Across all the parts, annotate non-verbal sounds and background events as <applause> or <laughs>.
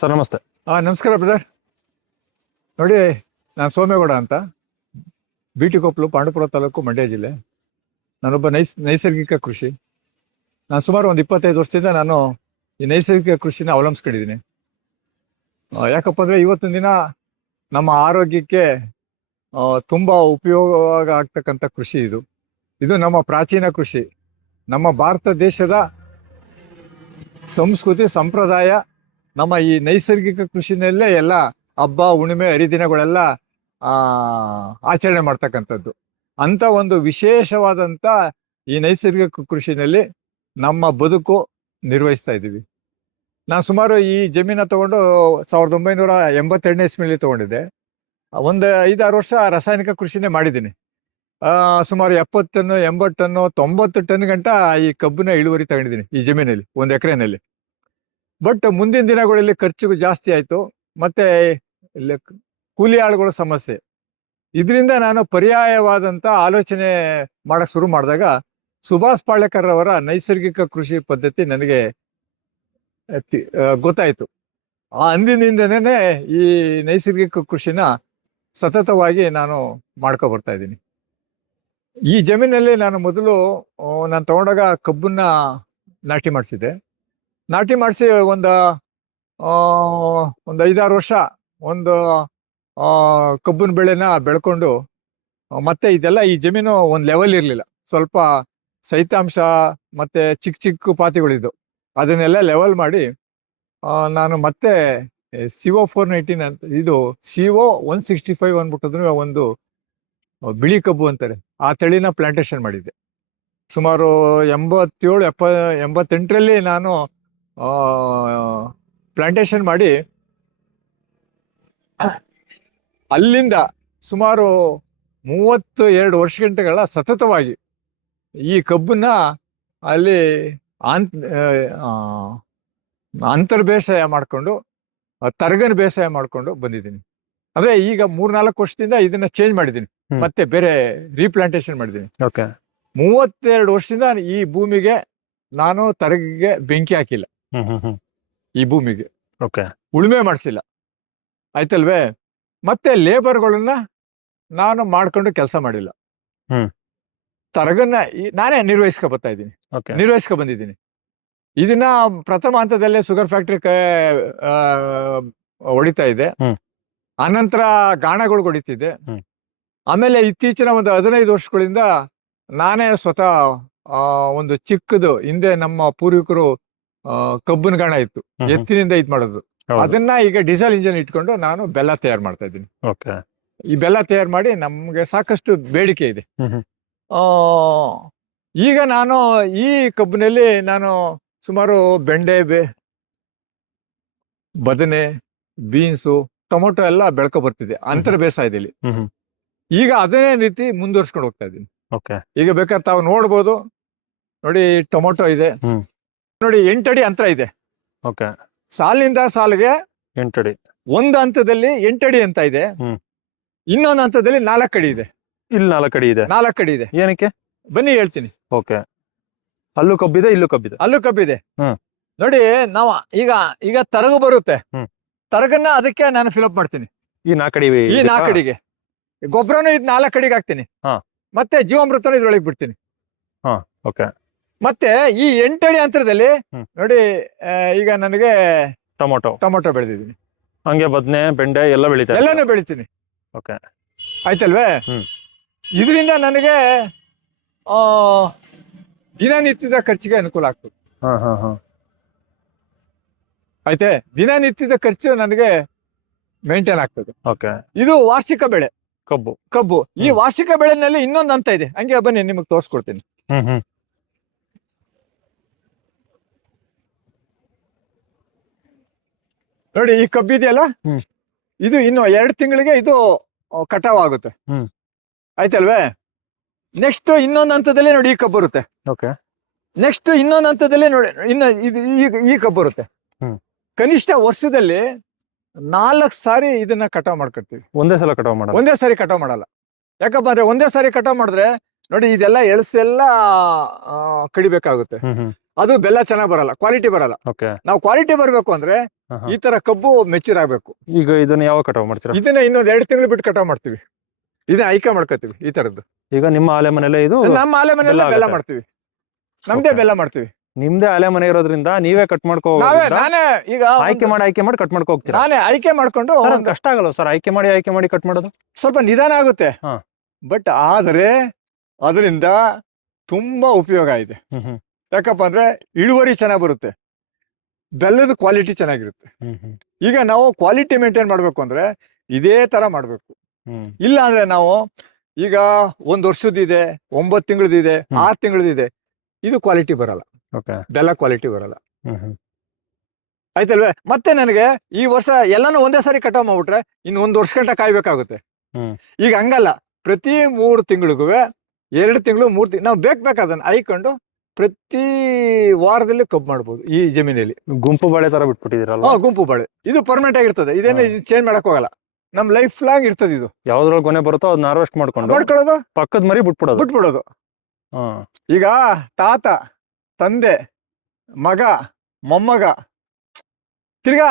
Sir, ನಮಸ್ತೆ. ಹಾಂ ನಮಸ್ಕಾರ ಬ್ರದರ್ ನೋಡಿ, ನಾನು ಸೋಮೇಗೌಡ ಅಂತ. ಬಿ ಕೊಪ್ಪಲು ಪಾಂಡುಪುರ ತಾಲೂಕು, ಮಂಡ್ಯ ಜಿಲ್ಲೆ. ನಾನೊಬ್ಬ ನೈಸ್, ನೈಸರ್ಗಿಕ ಕೃಷಿ. ನಾನು ಸುಮಾರು ಒಂದು ಇಪ್ಪತ್ತೈದು ವರ್ಷದಿಂದ ನಾನು ಈ ನೈಸರ್ಗಿಕ ಕೃಷಿನ ಅವಲಂಬಿಸ್ಕೊಂಡಿದ್ದೀನಿ. ಯಾಕಪ್ಪ ಅಂದರೆ ಇವತ್ತಿನ ದಿನ ನಮ್ಮ ಆರೋಗ್ಯಕ್ಕೆ ತುಂಬ ಉಪಯೋಗ ಆಗ್ತಕ್ಕಂಥ ಕೃಷಿ ಇದು. ಇದು ನಮ್ಮ ಪ್ರಾಚೀನ ಕೃಷಿ. ನಮ್ಮ ಭಾರತ ದೇಶದ ಸಂಸ್ಕೃತಿ, ಸಂಪ್ರದಾಯ ನಮ್ಮ ಈ ನೈಸರ್ಗಿಕ ಕೃಷಿನಲ್ಲೇ ಎಲ್ಲ ಹಬ್ಬ, ಹುಣ್ಣಿಮೆ, ಹರಿದಿನಗಳೆಲ್ಲ, ಆ, ಆಚರಣೆ ಮಾಡ್ತಕ್ಕಂಥದ್ದು. ಅಂತ ಒಂದು ವಿಶೇಷವಾದಂಥ ಈ ನೈಸರ್ಗಿಕ ಕೃಷಿನಲ್ಲಿ ನಮ್ಮ ಬದುಕು ನಿರ್ವಹಿಸ್ತಾ ಇದ್ದೀವಿ. ನಾನು ಸುಮಾರು ಈ ಜಮೀನ ತಗೊಂಡು ಸಾವಿರದ ಒಂಬೈನೂರ ಎಂಬತ್ತೆರಡನೇ ಇಸ್ಮಿಲಿ ತಗೊಂಡಿದ್ದೆ. ಒಂದು ಐದಾರು ವರ್ಷ ರಾಸಾಯನಿಕ ಕೃಷಿನೇ ಮಾಡಿದ್ದೀನಿ. ಸುಮಾರು ಎಪ್ಪತ್ತನ್ನು ಎಂಬತ್ತು ಟನ್ನು ತೊಂಬತ್ತು ಟನ್ ಗಂಟ ಈ ಕಬ್ಬಿನ ಇಳುವರಿ ತಗೊಂಡಿದ್ದೀನಿ ಈ ಜಮೀನಲ್ಲಿ, ಒಂದು ಎಕರೆನಲ್ಲಿ. ಬಟ್ ಮುಂದಿನ ದಿನಗಳಲ್ಲಿ ಖರ್ಚು ಜಾಸ್ತಿ ಆಯಿತು. ಮತ್ತೆ ಇಲ್ಲಿ ಕೂಲಿ ಆಳುಗಳ ಸಮಸ್ಯೆ. ಇದರಿಂದ ನಾನು ಪರ್ಯಾಯವಾದಂಥ ಆಲೋಚನೆ ಮಾಡಕ್ ಶುರು ಮಾಡಿದಾಗ ಸುಭಾಷ್ ಪಾಳೇಕರ್ ಅವರ ನೈಸರ್ಗಿಕ ಕೃಷಿ ಪದ್ಧತಿ ನನಗೆ ಗೊತ್ತಾಯ್ತು. ಆ ಅಂದಿನಿಂದನೇ ಈ ನೈಸರ್ಗಿಕ ಕೃಷಿನ ಸತತವಾಗಿ ನಾನು ಮಾಡ್ಕೊ ಬರ್ತಾ ಇದ್ದೀನಿ. ಈ ಜಮೀನಲ್ಲಿ ನಾನು ಮೊದಲು ನಾನು ತಗೊಂಡಾಗ ಕಬ್ಬನ್ನ ನಾಟಿ ಮಾಡಿಸಿದ್ದೆ. ನಾಟಿ ಮಾಡಿಸಿ ಒಂದು ಒಂದು ಐದಾರು ವರ್ಷ ಒಂದು ಕಬ್ಬಿನ ಬೆಳೆನ ಬೆಳ್ಕೊಂಡು ಮತ್ತೆ ಇದೆಲ್ಲ ಈ ಜಮೀನು ಒಂದು ಲೆವೆಲ್ ಇರಲಿಲ್ಲ. ಸ್ವಲ್ಪ ಸೈತಾಂಶ ಮತ್ತೆ ಚಿಕ್ಕ ಚಿಕ್ಕ ಪಾತಿಗಳಿದ್ದು. ಅದನ್ನೆಲ್ಲ ಲೆವೆಲ್ ಮಾಡಿ ನಾನು ಮತ್ತೆ ಸಿ ಒ ಫೋರ್ ನೈನ್ಟೀನ್ ಅಂತ, ಇದು C O one sixty five ಅಂದ್ಬಿಟ್ಟಿದ್ರು ಒಂದು ಬಿಳಿ ಕಬ್ಬು ಅಂತಾರೆ. ಆ ತಳಿನ ಪ್ಲಾಂಟೇಶನ್ ಮಾಡಿದ್ದೆ. ಸುಮಾರು ಎಂಬತ್ತೇಳು ಎಪ್ಪ, ಎಂಬತ್ತೆಂಟರಲ್ಲಿ ನಾನು ಪ್ಲಾಂಟೇಶನ್ ಮಾಡಿ ಅಲ್ಲಿಂದ ಸುಮಾರು ಮೂವತ್ತು ಎರಡು ವರ್ಷ ಗಂಟೆಗಳ ಸತತವಾಗಿ ಈ ಕಬ್ಬನ್ನ ಅಲ್ಲಿ ಆಂತ್ ಅಂತರ್ ಬೇಸಾಯ ಮಾಡಿಕೊಂಡು ತರಗನ ಬೇಸಾಯ ಮಾಡಿಕೊಂಡು ಬಂದಿದ್ದೀನಿ. ಅಂದ್ರೆ ಈಗ ಮೂರ್ನಾಲ್ಕು ವರ್ಷದಿಂದ ಇದನ್ನ ಚೇಂಜ್ ಮಾಡಿದ್ದೀನಿ. ಮತ್ತೆ ಬೇರೆ ರೀಪ್ಲಾಂಟೇಶನ್ ಮಾಡಿದ್ದೀನಿ. ಮೂವತ್ತೆರಡು ವರ್ಷದಿಂದ ಈ ಭೂಮಿಗೆ ನಾನು ತರಗಿಗೆ ಬೆಂಕಿ ಹಾಕಿಲ್ಲ. ಹ್ಮ್ ಹ್ಮ್ ಹ್ಮ್. ಈ ಭೂಮಿಗೆ. ಓಕೆ. ಉಳುಮೆ ಮಾಡಿಸಿಲ್ಲ. ಆಯ್ತಲ್ವೇ? ಮತ್ತೆ ಲೇಬರ್ಗಳನ್ನ ನಾನು ಮಾಡ್ಕೊಂಡು ಕೆಲಸ ಮಾಡಿಲ್ಲ. ಹ್ಮ್. ತರಗನ್ನ ಈ- ನಾನೇ ನಿರ್ವಹಿಸ್ಕೊ ಬರ್ತಾ ಇದ್ದೀನಿ. ಓಕೆ. ನಿರ್ವಹಿಸ್ಕೊ ಬಂದಿದ್ದೀನಿ. ಇದನ್ನ ಪ್ರಥಮ ಹಂತದಲ್ಲೇ ಶುಗರ್ ಫ್ಯಾಕ್ಟ್ರಿ ಹೊಡಿತಾ ಇದೆ. ಹ್ಮ್. ಆನಂತರ ಗಾಣಗಳು ಹೊಡಿತಿದ್ದೆ ಹ್ಮ್. ಆಮೇಲೆ ಇತ್ತೀಚಿನ ಒಂದು ಹದಿನೈದು ವರ್ಷಗಳಿಂದ ನಾನೇ ಸ್ವತಃ ಆ, ಒಂದು ಚಿಕ್ಕದು ಹಿಂದೆ ನಮ್ಮ ಪೂರ್ವಿಕರು ಕಬ್ಬಿನ ಗಣ ಇತ್ತು. ಎತ್ತಿನಿಂದ ಇದ್ ಮಾಡೋದು. ಅದನ್ನ ಈಗ ಡೀಸೆಲ್ ಇಂಜಿನ್ ಇಟ್ಕೊಂಡು ನಾನು ಬೆಲ್ಲ ತಯಾರು ಮಾಡ್ತಾ ಇದ್ದೀನಿ. ಓಕೆ. ಈ ಬೆಲ್ಲ ತಯಾರು ಮಾಡಿ ನಮ್ಗೆ ಸಾಕಷ್ಟು ಬೇಡಿಕೆ ಇದೆ. ಈಗ ನಾನು ಈ ಕಬ್ಬಿನಲ್ಲಿ ನಾನು ಸುಮಾರು ಬೆಂಡೆ ಬೆ ಬದನೆ ಬೀನ್ಸು ಟೊಮೊಟೊ ಎಲ್ಲ ಬೆಳ್ಕೊ ಬರ್ತಿದೆ. ಅಂತರ ಬೇಸಾಯದಲ್ಲಿ. ಈಗ ಅದೇ ರೀತಿ ಮುಂದುವರ್ಸ್ಕೊಂಡು ಹೋಗ್ತಾ ಇದ್ದೀನಿ. ಈಗ ಬೇಕಾದ್ರೆ ತಾವು ನೋಡ್ಬೋದು. ನೋಡಿ ಟೊಮೊಟೊ ಇದೆ. ನೋಡಿ ಎಂಟಡಿ ಅಂತರ ಇದೆ. ಓಕೆ. ಸಾಲಿನಿಂದ ಸಾಲಿಗೆ ಎಂಟಡಿ ಒಂದು ಹಂತದಲ್ಲಿ ಎಂಟಡಿ ಅಂತ ಇದೆ. ಹ್ಮ್. ಇನ್ನೊಂದು ಹಂತದಲ್ಲಿ ನಾಲ್ಕಡಿ ಅಡಿ ಇದೆ. ಇಲ್ಲಿ ನಾಲ್ಕು ಅಡಿ ಇದೆ. ನಾಲ್ಕಡಿ ಅಡಿ ಇದೆ. ಏನಕ್ಕೆ? ಬನ್ನಿ ಹೇಳ್ತೀನಿ. ಓಕೆ. ಅಲ್ಲೂ ಕಬ್ಬಿದೆ ಇಲ್ಲೂ ಕಬ್ಬಿದೆ? ಅಲ್ಲೂ ಕಬ್ಬಿದೆ. ಹ್ಮ್. ನೋಡಿ ನಾವು ಈಗ ಈಗ ತರಗು ಬರುತ್ತೆ. ಹ್ಮ್. ತರಗನ್ನ ಅದಕ್ಕೆ ನಾನು ಫಿಲಪ್ ಮಾಡ್ತೀನಿ. ಈ ನಾಲ್ಕಡಿ ಈ ನಾಲ್ಕಡಿಗೆ ಗೊಬ್ಬರನು ಇದ್ ನಾಲ್ಕಡಿಗೆ ಹಾಕ್ತೀನಿ. ಹಾ. ಮತ್ತೆ ಜೀವಾಮೃತನು ಇದ್ರೊಳಗೆ ಬಿಡ್ತೀನಿ. ಹಾ ಓಕೆ. ಮತ್ತೆ ಈ ಎಂಟಡಿ ಅಂತರದಲ್ಲಿ. ನೋಡಿ ಈಗ ನನಗೆ ಟೊಮೊಟೊ. ಟೊಮೊಟೊ ಬೆಳೆದಿದ್ದೀನಿ. ಹಂಗೆ ಬದನೆ ಬೆಂಡೆ ಎಲ್ಲ ಬೆಳಿತಾರೆ ಎಲ್ಲಾನು ಬೆಳಿತೀನಿ. ಓಕೆ. ಆಯ್ತಲ್ವೇ. ಇದರಿಂದ ನನಗೆ ಆ ದಿನನಿತ್ಯದ ಖರ್ಚಿಗೆ ಅನುಕೂಲ ಆಗ್ತದೆ. ಹಾ ಹಾ ಹಾ. ಆಯ್ತೆ? ದಿನನಿತ್ಯದ ಖರ್ಚು ನನಗೆ ಮೇಂಟೈನ್ ಆಗ್ತದೆ. ಓಕೆ. ಇದು ವಾರ್ಷಿಕ ಬೆಳೆ. ಕಬ್ಬು. ಕಬ್ಬು. ಈ ವಾರ್ಷಿಕ ಬೆಳೆನಲ್ಲಿ ಇನ್ನೊಂದು ಅಂತ ಇದೆ. ಹಂಗೆ ಬನ್ನಿ ನಿಮಗೆ ತೋರಿಸ್ಕೊಡ್ತೀನಿ. ಹ್ಮ್ ಹ್ಮ್. ನೋಡಿ ಈ ಕಬ್ಬಿದೆಯಲ್ಲ ಹ್ಮ್. ಇದು ಇನ್ನು ಎರಡು ತಿಂಗಳಿಗೆ ಇದು ಆ, ಕಟಾವ್ ಆಗುತ್ತೆ ಹ್ಮ್. ಆಯ್ತಲ್ವೇ? ನೆಕ್ಸ್ಟ್ ಇನ್ನೊಂದು ಹಂತದಲ್ಲಿ ನೋಡಿ ಈ ಕಬ್ಬು ಬರುತ್ತೆ. ಓಕೆ. ನೆಕ್ಸ್ಟ್ ಇನ್ನೊಂದು ಹಂತದಲ್ಲಿ ನೋಡಿ ಇನ್ನು ಇದು ಈ ಈ ಕಬ್ಬು ಬರುತ್ತೆ. ಹ್ಮ್. ಕನಿಷ್ಠ ವರ್ಷದಲ್ಲಿ ನಾಲ್ಕು ಸಾರಿ ಇದನ್ನ ಕಟಾವ್ ಮಾಡ್ಕೊಡ್ತೀವಿ ಒಂದೇ ಸಲ ಕಟಾವ್ ಮಾಡೋ ಒಂದೇ ಸಾರಿ ಕಟಾವ್ ಮಾಡಲ್ಲ. ಯಾಕಪ್ಪ ಅಂದ್ರೆ ಒಂದೇ ಸಾರಿ ಕಟಾವ್ ಮಾಡಿದ್ರೆ ನೋಡಿ ಇದೆಲ್ಲ ಎಳಸೆಲ್ಲ ಕಡಿಬೇಕಾಗುತ್ತೆ. ಹ್ಮ್ ಹ್ಮ್. ಅದು ಬೆಲ್ಲ ಚೆನ್ನಾಗಿ ಬರಲ್ಲ ಕ್ವಾಲಿಟಿ ಬರಲ್ಲ. ಓಕೆ. ನಾವು ಕ್ವಾಲಿಟಿ ಬರಬೇಕು ಅಂದ್ರೆ. ಈ ತರ ಕಬ್ಬು ಮೆಚೂರ್ ಆಗ್ಬೇಕು. ಈಗ ಇದನ್ನ ಯಾವಾಗ ಕಟಾವ್ ಮಾಡ್ತೀರಾ? ಇದನ್ನ ಇನ್ನೊಂದ್ ಎರಡು ತಿಂಗಳು ಬಿಟ್ಟು ಕಟಾವ್ ಮಾಡ್ತೀವಿ. ಇದನ್ನ ಆಯ್ಕೆ ಮಾಡ್ಕೋತೀವಿ ಈ ತರದ್ದು. ಈಗ ನಿಮ್ಮ ಆಲೆ ಮನೆಯಲ್ಲೇ ಇದು ನಮ್ಮ ಆಲೆ ಮನೆಯಲ್ಲ ಬೆಲ್ಲ ಮಾಡ್ತೀವಿ. ನಮ್ದೇ ಬೆಲ್ಲ ಮಾಡ್ತೀವಿ. ನಿಮ್ದೇ ಆಲೆ ಮನೆ ಇರೋದ್ರಿಂದ ನೀವೇ ಕಟ್ ಮಾಡ್ಕೋ ನಾನೇ ಈಗ ಆಯ್ಕೆ ಮಾಡಿ ಆಯ್ಕೆ ಮಾಡಿ ಕಟ್ ಮಾಡ್ಕೊ ಹೋಗ್ತೀರಾ ನಾನೇ ಆಯ್ಕೆ ಮಾಡ್ಕೊಂಡು ಕಷ್ಟ ಆಗಲ್ಲ ಸರ್. ಆಯ್ಕೆ ಮಾಡಿ ಆಯ್ಕೆ ಮಾಡಿ ಕಟ್ ಮಾಡೋದು? ಸ್ವಲ್ಪ ನಿಧಾನ ಆಗುತ್ತೆ. ಬಟ್ ಆದ್ರೆ ಅದರಿಂದ ತುಂಬಾ ಉಪಯೋಗ ಇದೆ. ಯಾಕಪ್ಪ ಅಂದ್ರೆ ಇಳುವರಿ ಚೆನ್ನಾಗಿ ಬರುತ್ತೆ. ಬೆಲ್ಲದ ಕ್ವಾಲಿಟಿ ಚೆನ್ನಾಗಿರುತ್ತೆ. ಈಗ ನಾವು ಕ್ವಾಲಿಟಿ ಮೇಂಟೈನ್ ಮಾಡಬೇಕು ಅಂದ್ರೆ ಇದೇ ತರ ಮಾಡ್ಬೇಕು. ಇಲ್ಲ ಅಂದ್ರೆ ನಾವು ಈಗ ಒಂದ್ ವರ್ಷದಿದೆ ಒಂಬತ್ತು ತಿಂಗಳದಿದೆ ಆರ್ ತಿಂಗಳದಿದೆ ಇದು. ಕ್ವಾಲಿಟಿ ಬರಲ್ಲ. ಓಕೆ. ಬೆಲ್ಲ ಕ್ವಾಲಿಟಿ ಬರಲ್ಲ. ಆಯ್ತಲ್ವೇ? ಮತ್ತೆ ನನಗೆ ಈ ವರ್ಷ ಎಲ್ಲಾನು ಒಂದೇ ಸಾರಿ ಕಟಾವ್ ಮಾಡ್ಬಿಟ್ರೆ ಇನ್ನು ಒಂದ್ ವರ್ಷ ಗಂಟೆ ಕಾಯ್ಬೇಕಾಗುತ್ತೆ. ಈಗ ಹಂಗಲ್ಲ. ಪ್ರತಿ ಮೂರು ತಿಂಗಳಿಗೂ ಎರಡು ತಿಂಗಳು ಮೂರು ತಿಂಗಳು ನಾವು ಬೇಕು ಅದನ್ನ ಆಯ್ಕೊಂಡು ಪ್ರತಿ ವಾರದಲ್ಲಿ ಕಬ್ಬು ಮಾಡ್ಬೋದು ಈ ಜಮೀನಲ್ಲಿ. ಗುಂಪು ಬಾಳೆ ತರ ಬಿಟ್ಬಿಟ್ಟಿದಿರಲ್ಲ ಹಾ ಗುಂಪು ಬಾಳೆ. ಇದು ಪರ್ಮನೆಂಟ್ ಆಗಿರ್ತದೆ. ಇದೇನು. ಚೇಂಜ್ ಮಾಡಕ್ ಹೋಗಲ್ಲ. ನಮ್ ಲೈಫ್ ಲಾಂಗ್ ಇರ್ತದೆ ಇದು. ಯಾವ್ದ್ರೊಳಗೆ ಕೊನೆ ಬರುತ್ತೋ ಅದನ್ನ ಹಾರ್ವೆಸ್ಟ್ ಮಾಡ್ಕೊಂಡು ಮಾಡ್ಕೊಳ್ಳೋದು? ಪಕ್ಕದ ಮರಿ ಬಿಟ್ಬಿಡೋದು. ಬಿಟ್ಬಿಡೋದು. ಹಾ. ಈಗ ತಾತ ತಂದೆ ಮಗ ಮೊಮ್ಮಗ ತಿರ್ಗಾ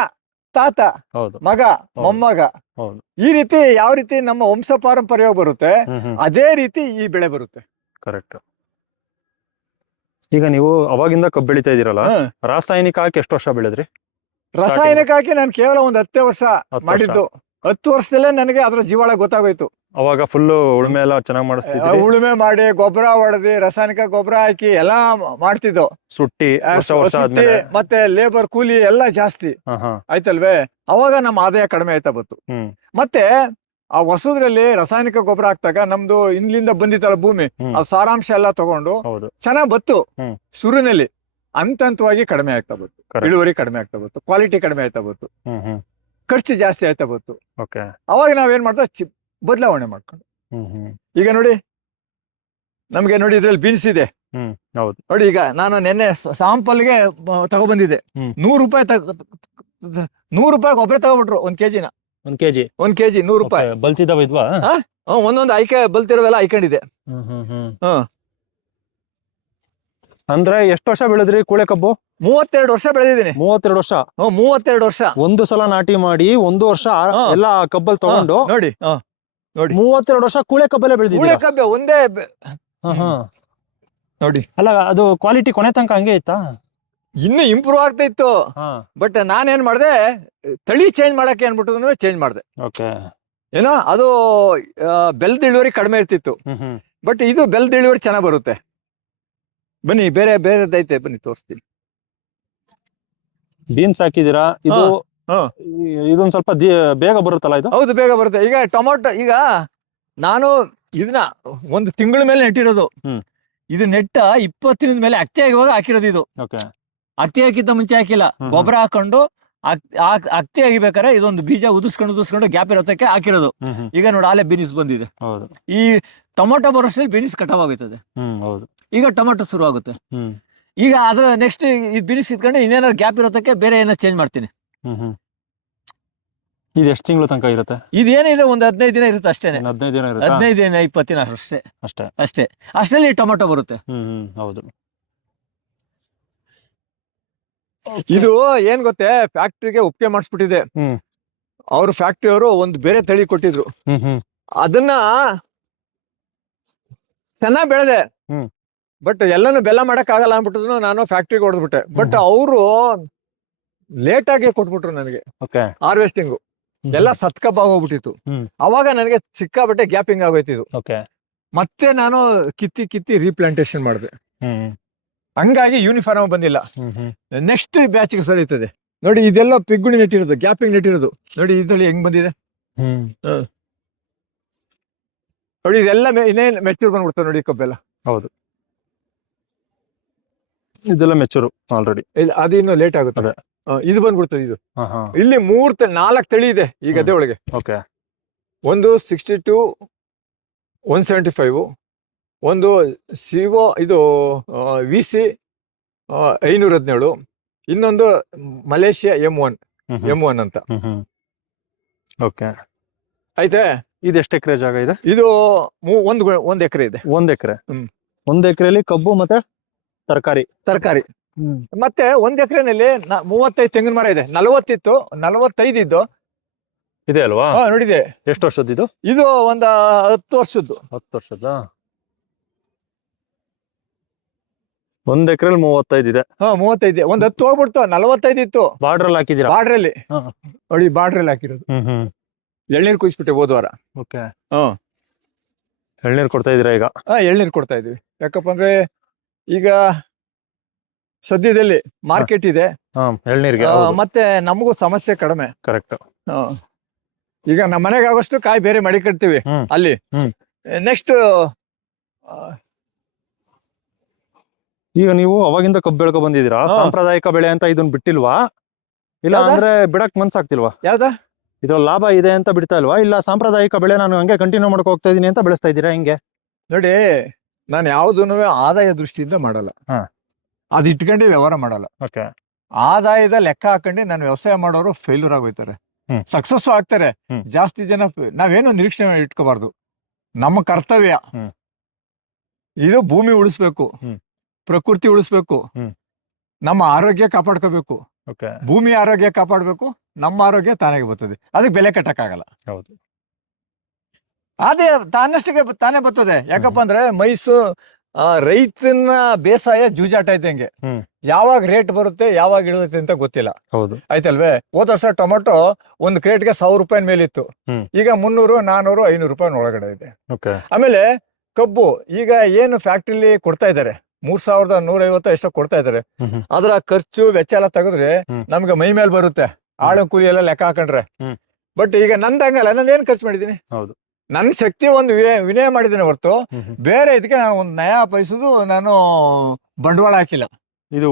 ತಾತ ಹೌದು. ಮಗ ಮೊಮ್ಮಗ. ಹೌದು. ಈ ರೀತಿ ಯಾವ ರೀತಿ ನಮ್ಮ ವಂಶ ಪಾರಂಪರ್ಯ ಬರುತ್ತೆ ಹ್ಮ್ ಹ್ಮ್. ಅದೇ ರೀತಿ ಈ ಬೆಳೆ ಬರುತ್ತೆ. ಕರೆಕ್ಟ್ ಈಗ ನೀವು ಅವಾಗಿಂದ ಕಬ್ಬು ಬೆಳಿತಾ ಇದೀರಲ್ಲ. ರಾಸಾಯನಿಕ ಹಾಕಿ ಎಷ್ಟು ವರ್ಷ ಬೆಳೆದ್ರಿ? ರಾಸಾಯನಿಕ ಹಾಕಿ ನಾನು ಕೇವಲ ಒಂದ್ ಹತ್ತೇ ವರ್ಷ. ಮಾಡಿದ್ದು. ಹತ್ತು ವರ್ಷದಲ್ಲೇ ನನಗೆ ಅದರ ಜೀವಾಳ ಗೊತ್ತಾಗೋಯ್ತು. ಅವಾಗ ಫುಲ್ ಉಳುಮೆ ಎಲ್ಲ ಚೆನ್ನಾಗಿ ಮಾಡಿಸ್ತಿದ್ವಿ ಉಳುಮೆ ಮಾಡಿ ಗೊಬ್ಬರ ಹೊಡೆದಿ ರಾಸಾಯನಿಕ ಗೊಬ್ಬರ ಹಾಕಿ ಎಲ್ಲಾ ಮಾಡ್ತಿದ್ದು. ಸುಟ್ಟಿ ಮತ್ತೆ ಲೇಬರ್ ಕೂಲಿ ಎಲ್ಲ ಜಾಸ್ತಿ. ಆಯ್ತಲ್ವೇ? ಅವಾಗ ನಮ್ಮ ಆದಾಯ ಕಡಿಮೆ ಆಯ್ತಾ ಬಂತು. ಮತ್ತೆ ಆ ಹೊಸದ್ರಲ್ಲಿ ರಾಸಾಯನಿಕ ಗೊಬ್ಬರ ಹಾಕ್ದಾಗ ನಮ್ದು ಹಿಂದ್ಲಿಂದ ಬಂದಿತ್ತಲ್ಲ ಭೂಮಿ ಆ ಸಾರಾಂಶ ಎಲ್ಲ ತಗೊಂಡು ಹೌದು. ಚೆನ್ನಾಗ್ ಬತ್ತು. ಶುರುನಲ್ಲಿ ಸುರಿನಲ್ಲಿ ಹಂತ ಹಂತವಾಗಿ ಕಡಿಮೆ ಆಗ್ತಾ ಬಂತು. ಇಳುವರಿ ಕಡಿಮೆ ಆಗ್ತಾ ಬಂತು. ಕ್ವಾಲಿಟಿ ಕಡಿಮೆ ಆಯ್ತಾ ಬಂತು. ಹ್ಮ್ ಹ್ಮ್. ಖರ್ಚು ಜಾಸ್ತಿ ಆಯ್ತಾ ಬಂತು. ಓಕೆ ಅವಾಗ ನಾವೇನ್ ಮಾಡ್ತಾ ಬದಲಾವಣೆ ಮಾಡ್ಕೊಂಡು. ಈಗ ನೋಡಿ ನಮ್ಗೆ ನೋಡಿ ಇದ್ರಲ್ಲಿ ಬೀನ್ಸ್ ಇದೆ. ನೋಡಿ ಈಗ ನಾನು ನಿನ್ನೆ ಸಾಂಪಲ್ಗೆ ತಗೊಬಂದಿದ್ದೆ. ಬಂದಿದೆ ನೂರು ರೂಪಾಯಿ ತಗ ನೂರು ರೂಪಾಯಿ ಒಬ್ಬರೇ ತಗೊಬಿಟ್ರು ಒಂದ್ ಕೆಜಿನ. ಒಂದ್ ಕೆಜಿ. ಒಂದ್ ಕೆಜಿ ನೂರು ರೂಪಾಯಿ. ಬಲ್ತಿದಾವ ಇದ್ವಾ? ಹಾ ಒಂದೊಂದು ಆಯ್ಕೆ ಬಲ್ತಿರೋವೆಲ್ಲ ಆಯ್ಕೊಂಡಿದೆ. ಹ್ಮ್ ಹ್ಮ್ ಹ್ಮ್. ಹ್ಮ್. ಅಂದ್ರೆ ಎಷ್ಟು ವರ್ಷ ಬೆಳೆದ್ರಿ ಕೂಳೆ ಕಬ್ಬು? ಮೂವತ್ತೆರಡು ವರ್ಷ ಬೆಳೆದಿದ್ದೀನಿ. ಮೂವತ್ತೆರಡು ವರ್ಷ? ಮೂವತ್ತೆರಡು ವರ್ಷ. ಒಂದು ಸಲ ನಾಟಿ ಮಾಡಿ ಒಂದು ವರ್ಷ. ಎಲ್ಲ ಕಬ್ಬಲ್ ತಗೊಂಡು ನೋಡಿ ನೋಡಿ. ಮೂವತ್ತೆರಡು ವರ್ಷ ಕೂಳೆ ಕಬ್ಬಲ್ಲೇ ಬೆಳೆದಿದ್ದೀನಿ ಕಬ್ಬೆ ಒಂದೇ ಬೆ- ಹಾ, ಹಾ. ನೋಡಿ. ಅಲ್ಲ ಅದು ಕ್ವಾಲಿಟಿ ಕೊನೆ ತನಕ ಹಂಗೆ ಇತ್ತಾ? ಇನ್ನು ಇಂಪ್ರೂವ್ ಆಗ್ತಾ ಇತ್ತು. ಹಾ. ಬಟ್ ನಾನೇನ್ ಮಾಡಿದೆ ತಳಿ ಚೇಂಜ್ ಮಾಡಕ್ಕೆ ಅನ್ಬಿಟ್ಟು ಚೇಂಜ್ ಮಾಡ್ದೆ. ಓಕೆ. ಏನೋ ಅದು ಬೆಲ್ದ ಇಳುವರಿ ಕಡಿಮೆ ಇರ್ತಿತ್ತು. ಹ್ಮ್ ಹ್ಮ್. ಬಟ್ ಇದು ಬೆಲ್ದ ಇಳುವರಿ ಚೆನ್ನಾಗಿ ಬರುತ್ತೆ. ಬನ್ನಿ ಬೇರೆ ಬೇರೆದೈತೆ ಬನ್ನಿ ತೋರಿಸ್ತೀನಿ. ಬೀನ್ಸ್ ಹಾಕಿದೀರಾ ಇದು ಹಾ. ಇದೊಂದ್ ಸ್ವಲ್ಪ ದಿ- ಬೇಗ ಬರುತ್ತಲ್ಲ ಇದು? ಹೌದು ಬೇಗ ಬರುತ್ತೆ. ಈಗ ಟೊಮೊಟೊ ಈಗ ನಾನು ಇದನ್ನ ಒಂದು ತಿಂಗಳ ಮೇಲೆ ನೆಟ್ಟಿರೋದು. ಹ್ಮ್. ಇದು ನೆಟ್ಟ ಇಪ್ಪತ್ತಿನ ಮೇಲೆ ಅಕ್ಕಿ ಆಗುವಾಗ ಹಾಕಿರೋದು ಇದು. ಓಕೆ. ಅಕ್ಕಿ ಹಾಕಿದ್ದ ಮುಂಚೆ ಹಾಕಿಲ್ಲ. ಗೊಬ್ಬರ ಹಾಕೊಂಡು ಅಕ್- ಆಗಿಬೇಕಾರೆ ಆಗಿಬೇಕಾದ್ರೆ ಇದೊಂದು ಬೀಜ ಉದಿಸ್ಕೊಂಡು ಉದಿಸ್ಕೊಂಡು ಗ್ಯಾಪ್ ಇರೋದಕ್ಕೆ ಹಾಕಿರೋದು. ಈಗ ನೋಡಿ ಆಲೆ ಬೀನಿಸ್ ಬಂದಿದೆ. ಈ ಟೊಮೊಟೊ ಬರೋಷ್ಟರಲ್ಲಿ ಬೀನಿಸ್ ಕಟಾವ್ ಆಗುತ್ತದೆ ಈಗ ಟೊಮೊಟೊ ಶುರು ಆಗುತ್ತೆ ಈಗ ಅದ್ರ ನೆಕ್ಸ್ಟ್ ಈ ಬೀನಿಸ್ ಇದ್ಕೊಂಡು ಇನ್ನೇನಾದ್ರು ಗ್ಯಾಪ್ ಇರೋದಕ್ಕೆ ಬೇರೆ ಏನೋ ಚೇಂಜ್ ಮಾಡ್ತೀನಿ. ಇದು ಎಷ್ಟು ತಿಂಗಳು ತನಕ ಇರುತ್ತೆ? ಇದೇನಿಲ್ಲ ಒಂದು ಹದಿನೈದು ದಿನ ಇರುತ್ತೆ ಅಷ್ಟೇ. ಹದಿನೈದು ದಿನ ಇರುತ್ತೆ? ಹದಿನೈದು ದಿನ ಇಪ್ಪತ್ತು ದಿನ ಅಷ್ಟೇ. ಅಷ್ಟೇ. ಅಷ್ಟೇ. ಅಷ್ಟರಲ್ಲಿ ಟೊಮೊಟೊ ಬರುತ್ತೆ. ಹೌದು. <laughs> ಇದು ಏನ್ ಗೊತ್ತೇ ಫ್ಯಾಕ್ಟ್ರಿಗೆ ಒಪ್ಪಿಗೆ ಮಾಡಿಸ್ಬಿಟ್ಟಿದೆ. ಅವ್ರ ಫ್ಯಾಕ್ಟ್ರಿ ಅವರು ಒಂದು ಬೇರೆ ತಳಿ ಕೊಟ್ಟಿದ್ರು. ಅದನ್ನ ಚೆನ್ನಾಗ್ ಬೆಳೆದೆ. ಬಟ್ ಎಲ್ಲಾನು ಬೆಲ್ಲ ಮಾಡಕ್ ಆಗಲ್ಲ ಅನ್ಬಿಟ್ಟು ನಾನು ಫ್ಯಾಕ್ಟ್ರಿಗೆ ಹೊಡೆದ್ಬಿಟ್ಟೆ. ಬಟ್. ಅವರು ಲೇಟ್ ಆಗಿ ಕೊಟ್ಬಿಟ್ರು ನನಗೆ ಹಾರ್ವೆಸ್ಟಿಂಗ್. ಎಲ್ಲ ಸತ್ಕಬ್ ಹೋಗ್ಬಿಟ್ಟಿತ್ತು. ಹ್ಮ್. ಅವಾಗ ನನಗೆ ಸಿಕ್ಕಾಬಟ್ಟೆ ಗ್ಯಾಪಿಂಗ್ ಆಗೋಯ್ತಿದ್ರು ಮತ್ತೆ ನಾನು ಕಿತ್ತಿ ಕಿತ್ತಿ ರೀಪ್ಲಾಂಟೇಶನ್ ಮಾಡಿದೆ. ಹ್ಮ್. ಹಂಗಾಗಿ ಯೂನಿಫಾರ್ಮ್ ಬಂದಿಲ್ಲ. ನೆಕ್ಸ್ಟ್ ಬ್ಯಾಚ್ಗೆ ಸರಿತದೆ ನೋಡಿ ಇದೆಲ್ಲ ಪಿಗ್ಗುಣಿ ನೆಟ್ಟಿರೋದು ಗ್ಯಾಪಿಂಗ್ ನೆಟ್ಟಿರೋದು ನೋಡಿ ಇದ್ರಲ್ಲಿ ಹೆಂಗ್ ಬಂದಿದೆ. ಹ್ಮ್. ನೋಡಿ ಇದೆಲ್ಲ ಇನ್ನೇನು ಮೆಚೂರ್ ಬಂದ್ಬಿಡ್ತದೆ ನೋಡಿ ಕಬ್ಬೆಲ್ಲ. ಇದೆಲ್ಲ ಮೆಚೂರು ಆಲ್ರೆಡಿ ಅದು ಇನ್ನು ಲೇಟ್ ಆಗುತ್ತೆ. ಅದೇ. ಆ, ಇದು ಬಂದ್ಬಿಡ್ತದೆ ಇದು. ಇಲ್ಲಿ ಮೂರ್ ನಾಲ್ಕು ತಳಿ ಇದೆ ಈ ಗದ್ದೆ ಒಳಗೆ. ಓಕೆ ಒಂದು sixty two one seventy five ಒಂದು ಸಿಒ ಇದು ವಿ ಸಿ ಐನೂರ ಹದಿನೇಳು ಇನ್ನೊಂದು Malaysia M one M one ಅಂತ. ಓಕೆ. ಐತೆ ಇದು ಎಷ್ಟು ಎಕರೆ ಜಾಗ ಇದೆ? ಇದು ಒಂದು ಒಂದು ಎಕರೆ ಇದೆ. ಒಂದ್ ಎಕರೆ. ಹ್ಮ್. ಒಂದ್ ಎಕರೆಯಲ್ಲಿ ಕಬ್ಬು ಮತ್ತೆ ತರಕಾರಿ. ತರಕಾರಿ. ಮತ್ತೆ ಒಂದ್ ಎಕರೆನಲ್ಲಿ ಮೂವತ್ತೈದು ತೆಂಗಿನ ಮರ ಇದೆ. ನಲವತ್ತಿತ್ತು ನಲವತ್ತೈದು ಇದ್ದು ಇದೆ ಅಲ್ವಾ? ನೋಡಿದೆ. ಎಷ್ಟು ವರ್ಷದ್ದು ಇದು? ಇದು ಒಂದ್ ಹತ್ತು ವರ್ಷದ್ದು. ಹತ್ತು ವರ್ಷದ ಒಂದ್ ಎಕರೆಲ್ ಮೂವತ್ತೈದು ಇದೆ. ಹಾ ಮೂವತ್ತೈದು ಒಂದ್ ಹತ್ತು ಹೋಗ್ಬಿಡ್ತು ನಲವತ್ತೈದು ಇತ್ತು. ಬಾರ್ಡರ್ ಅಲ್ಲಿ ಹಾಕಿದೀರಾ ಬಾರ್ಡ್ರಲ್ಲಿ ಹಾ. ನೋಡಿ ಬಾರ್ಡ್ರಲ್ಲಿ ಹಾಕಿರೋದು. ಹ್ಮ್ ಹ್ಮ್. ಎಳ್ನೀರ್ ಕುಯ್ಸ್ಬಿಟ್ಟೆ ಹೋದ ವಾರ. ಓಕೆ. ಹ್ಮ್ ಎಳ್ನೀರ್ ಕೊಡ್ತಾ ಇದೀರಾ ಈಗ? ಹಾ ಎಳ್ನೀರ್ ಕೊಡ್ತಾ ಇದೀವಿ ಯಾಕಪ್ಪ ಅಂದ್ರೆ ಈಗ ಸದ್ಯದಲ್ಲಿ ಮಾರ್ಕೆಟ್ ಇದೆ. ಹಾ ಎಳ್ನೀರ್ಗೆ ಆ, ಮತ್ತೆ ನಮಗೂ ಸಮಸ್ಯೆ ಕಡಿಮೆ. ಕರೆಕ್ಟ್ ಹಾ. ಈಗ ನಮ್ಮ ಮನೆಗೆ ಆಗೋಷ್ಟು ಕಾಯಿ ಬೇರೆ ಮಡಿ ಕಟ್ತೀವಿ ಹ್ಮ್. ಅಲ್ಲಿ. ಹ್ಮ್. ನೆಕ್ಸ್ಟ್ ಈಗ ನೀವು ಅವಾಗಿಂದ ಕಬ್ಬು ಬೆಳ್ಕೊ ಬಂದಿದೀರಾ ಹಾ. ಸಾಂಪ್ರದಾಯಿಕ ಬೆಳೆ ಅಂತ ಇದನ್ನ ಬಿಟ್ಟಿಲ್ವಾ? ಇಲ್ಲ ಯಾವ್ದ? ಅಂದ್ರೆ ಬಿಡಕ್ ಮನ್ಸಾಗ್ತಿಲ್ವಾ? ಯಾವ್ದ? ಇದ್ರ ಲಾಭ ಇದೆ ಅಂತ ಬಿಡ್ತಾ ಇಲ್ವಾ? ಇಲ್ಲ ಸಾಂಪ್ರದಾಯಿಕ ಬೆಳೆ ನಾನು ಹಂಗೆ ಕಂಟಿನ್ಯೂ ಮಾಡಕ್ ಹೋಗ್ತಾ ಇದೀನಿ ಅಂತ ಬೆಳೆಸ್ತಾ ಇದೀರಾ ಹಿಂಗೆ? ನೋಡಿ ನಾನು ಯಾವ್ದನ್ನು ಆದಾಯ ದೃಷ್ಟಿಯಿಂದ ಮಾಡಲ್ಲ. ಅದ್ ಅದು ಇಟ್ಕೊಂಡು ವ್ಯವಹಾರ ಮಾಡಲ್ಲ. ಓಕೆ. ಆದಾಯದ ಲೆಕ್ಕ ಹಾಕೊಂಡು ನಾನು ವ್ಯವಸಾಯ ಮಾಡೋರು ಫೇಲ್ಯೂರ್ ಆಗೋಯ್ತಾರೆ. ಹ್ಮ್. ಸಕ್ಸಸ್ ಆಗ್ತಾರೆ. ಹ್ಮ್. ಜಾಸ್ತಿ ಜನ ಫ- ನಾವೇನು ನಿರೀಕ್ಷೆ ಇಟ್ಕೋಬಾರ್ದು. ನಮ್ಮ ಕರ್ತವ್ಯ. ಹ್ಮ್. ಇದು ಭೂಮಿ ಉಳಿಸ್ಬೇಕು. ಹ್ಮ್. ಪ್ರಕೃತಿ ಉಳಿಸ್ಬೇಕು. ನಮ್ಮ ಆರೋಗ್ಯ ಕಾಪಾಡ್ಕೋಬೇಕು. ಭೂಮಿ ಆರೋಗ್ಯ ಕಾಪಾಡಬೇಕು. ನಮ್ಮ ಆರೋಗ್ಯ ತಾನಾಗಿ ಬರ್ತದೆ. ಅದಕ್ಕೆ ಬೆಲೆ ಕಟ್ಟಕ್ಕಾಗಲ್ಲ. ಹೌದು. ಅದೇ ತಾನಷ್ಟಕ್ಕೆ ತಾನೇ ಬರ್ತದೆ. ಯಾಕಪ್ಪ ಅಂದ್ರೆ ಮೈಸೂ ರೈತನ ಬೇಸಾಯ ಜೂಜಾಟ ಇದ್ದಂಗೆ ಹಂಗೆ. ಯಾವಾಗ ರೇಟ್ ಬರುತ್ತೆ ಯಾವಾಗ ಇಳುತ್ತೆ ಅಂತ ಗೊತ್ತಿಲ್ಲ. ಹೌದು. ಆಯ್ತಲ್ವೇ? ಹೋದ ವರ್ಷ ಟೊಮೆಟೊ ಒಂದು ಕ್ರೇಟ್ಗೆ ಸಾವಿರ ರೂಪಾಯಿ ಮೇಲಿತ್ತು. ಈಗ ಮುನ್ನೂರು ನಾನೂರು ಐನೂರು ರೂಪಾಯಿ ಒಳಗಡೆ ಇದೆ. ಆಮೇಲೆ ಕಬ್ಬು ಈಗ ಏನು ಫ್ಯಾಕ್ಟ್ರಿಲಿ ಕೊಡ್ತಾ ಇದ್ದಾರೆ? ಮೂರ್ ಸಾವಿರದ ನೂರೈವತ್ತು ಎಷ್ಟೋ ಕೊಡ್ತಾ ಇದಾರೆ. ಅದರ ಖರ್ಚು ವೆಚ್ಚ ಎಲ್ಲ ತೆಗೆದ್ರೆ. ನಮ್ಗೆ ಮೈ ಮೇಲೆ ಬರುತ್ತೆ. ಆಳು ಕೂಲಿ ಎಲ್ಲ ಲೆಕ್ಕ ಹಾಕೊಂಡ್ರೆ. ಬಟ್ ಈಗ ನಂದಂಗಲ್ಲ ಹಂಗಲ್ಲ ನಂದು ಏನ್ ಖರ್ಚು ಮಾಡಿದೀನಿ ಹೌದು. ನನ್ನ ಶಕ್ತಿ ಒಂದು ವಿನಯ ಮಾಡಿದ್ದೀನಿ ಹೊರತು. ಬೇರೆ ಇದಕ್ಕೆ ನಾನು ಒಂದು ನಯ ಪೈಸದು ನಾನು ಬಂಡವಾಳ ಹಾಕಿಲ್ಲ. ಇದು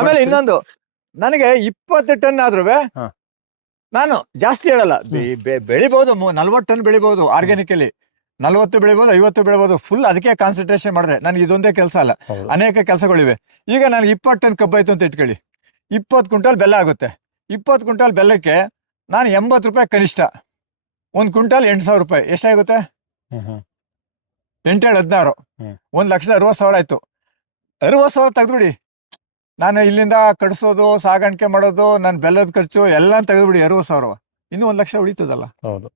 ಆಮೇಲೆ ಇನ್ನೊಂದು ನನಗೆ ಇಪ್ಪತ್ತು ಟನ್ ಆದ್ರೂ ನಾನು ಜಾಸ್ತಿ ಹೇಳಲ್ಲ. ಬೆಳಿಬಹುದು ನಲ್ವತ್ತು ಟನ್ ಬೆಳಿಬಹುದು ಆರ್ಗ್ಯಾನಿಕ್ ಅಲ್ಲಿ ನಲ್ವತ್ತು ಬೆಳಿಬಹುದು ಐವತ್ತು ಬೆಳಿಬಹುದು ಫುಲ್ ಅದಕ್ಕೆ ಕಾನ್ಸಂಟ್ರೇಷನ್ ಮಾಡಿದ್ರೆ ನನಗೆ ಇದೊಂದೇ ಕೆಲಸ ಅಲ್ಲ. ಅನೇಕ ಕೆಲಸಗಳಿವೆ. ಈಗ ನನಗೆ ಇಪ್ಪತ್ತು ಟನ್ ಕಬ್ಬಾಯ್ತು ಅಂತ ಇಟ್ಕೊಳ್ಳಿ. ಇಪ್ಪತ್ತು ಕ್ವಿಂಟಲ್ ಬೆಲ್ಲ ಆಗುತ್ತೆ. ಇಪ್ಪತ್ತು ಕ್ವಿಂಟಲ್ ಬೆಲ್ಲಕ್ಕೆ ನಾನು ಎಂಬತ್ತು ರೂಪಾಯಿ ಕನಿಷ್ಠ. ಒಂದು ಕ್ವಿಂಟಲ್ ಎಂಟು ಸಾವಿರ ರೂಪಾಯಿ. ಎಷ್ಟಾಗುತ್ತೆ. ಎಂಟೇಳು ಹದಿನಾರು. ಒಂದು ಲಕ್ಷದ ಅರವತ್ತು ಸಾವಿರ ಆಯಿತು. ಅರವತ್ತು ಸಾವಿರ ತೆಗೆದುಬಿಡಿ. ನಾನು ಇಲ್ಲಿಂದ ಕಟ್ಸೋದು ಸಾಗಾಣಿಕೆ ಮಾಡೋದು ನನ್ನ ಬೆಲ್ಲದ ಖರ್ಚು ಎಲ್ಲ ತೆಗೆದುಬಿಡಿ. ಅರವತ್ತು ಸಾವಿರ ಇನ್ನೂ ಒಂದು ಲಕ್ಷ ಉಳಿತದಲ್ಲ. ಹೌದು.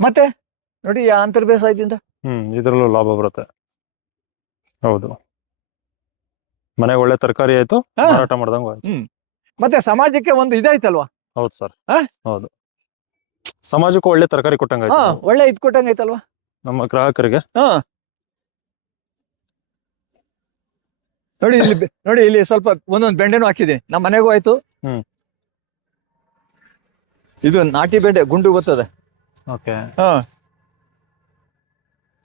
ಮತ್ತೆ? ನೋಡಿ ಅಂತರ್ ಬೇಸಾಯದಿಂದ ಹ್ಮ್ ಇದ್ರಲ್ಲೂ ಲಾಭ ಬರುತ್ತೆ. ಹೌದು. ಮನೆ ಒಳ್ಳೆ ತರಕಾರಿ ಆಯ್ತು ಹಾ. ಮಾರಾಟ ಮಾಡ್ದಂಗ ಹ್ಮ್. ಮತ್ತೆ ಸಮಾಜಕ್ಕೆ ಒಂದು ಇದಾಯ್ತಲ್ವಾ? ಹೌದು ಸರ್. ಹಾ? ಹೌದು. ಸಮಾಜಕ್ಕೂ ಒಳ್ಳೆ ತರಕಾರಿ ಕೊಟ್ಟಂಗ ಹಾ ಒಳ್ಳೆ ಇದ್ ಕೊಟ್ಟಂಗೈತಲ್ವಾ ನಮ್ಮ ಗ್ರಾಹಕರಿಗೆ. ಹಾ. ನೋಡಿ ಇಲ್ಲಿ ಬೆ- ನೋಡಿ ಇಲ್ಲಿ ಸ್ವಲ್ಪ ಒಂದೊಂದು ಬೆಂಡೆನೂ ಹಾಕಿದೀನಿ ನಮ್ಮ ಮನೆಗೂ ಆಯ್ತು. ಹ್ಮ್. ಇದು ನಾಟಿ ಬೆಂಡೆ ಗುಂಡು ಬರ್ತದೆ ಓಕೆ. ಹಾ.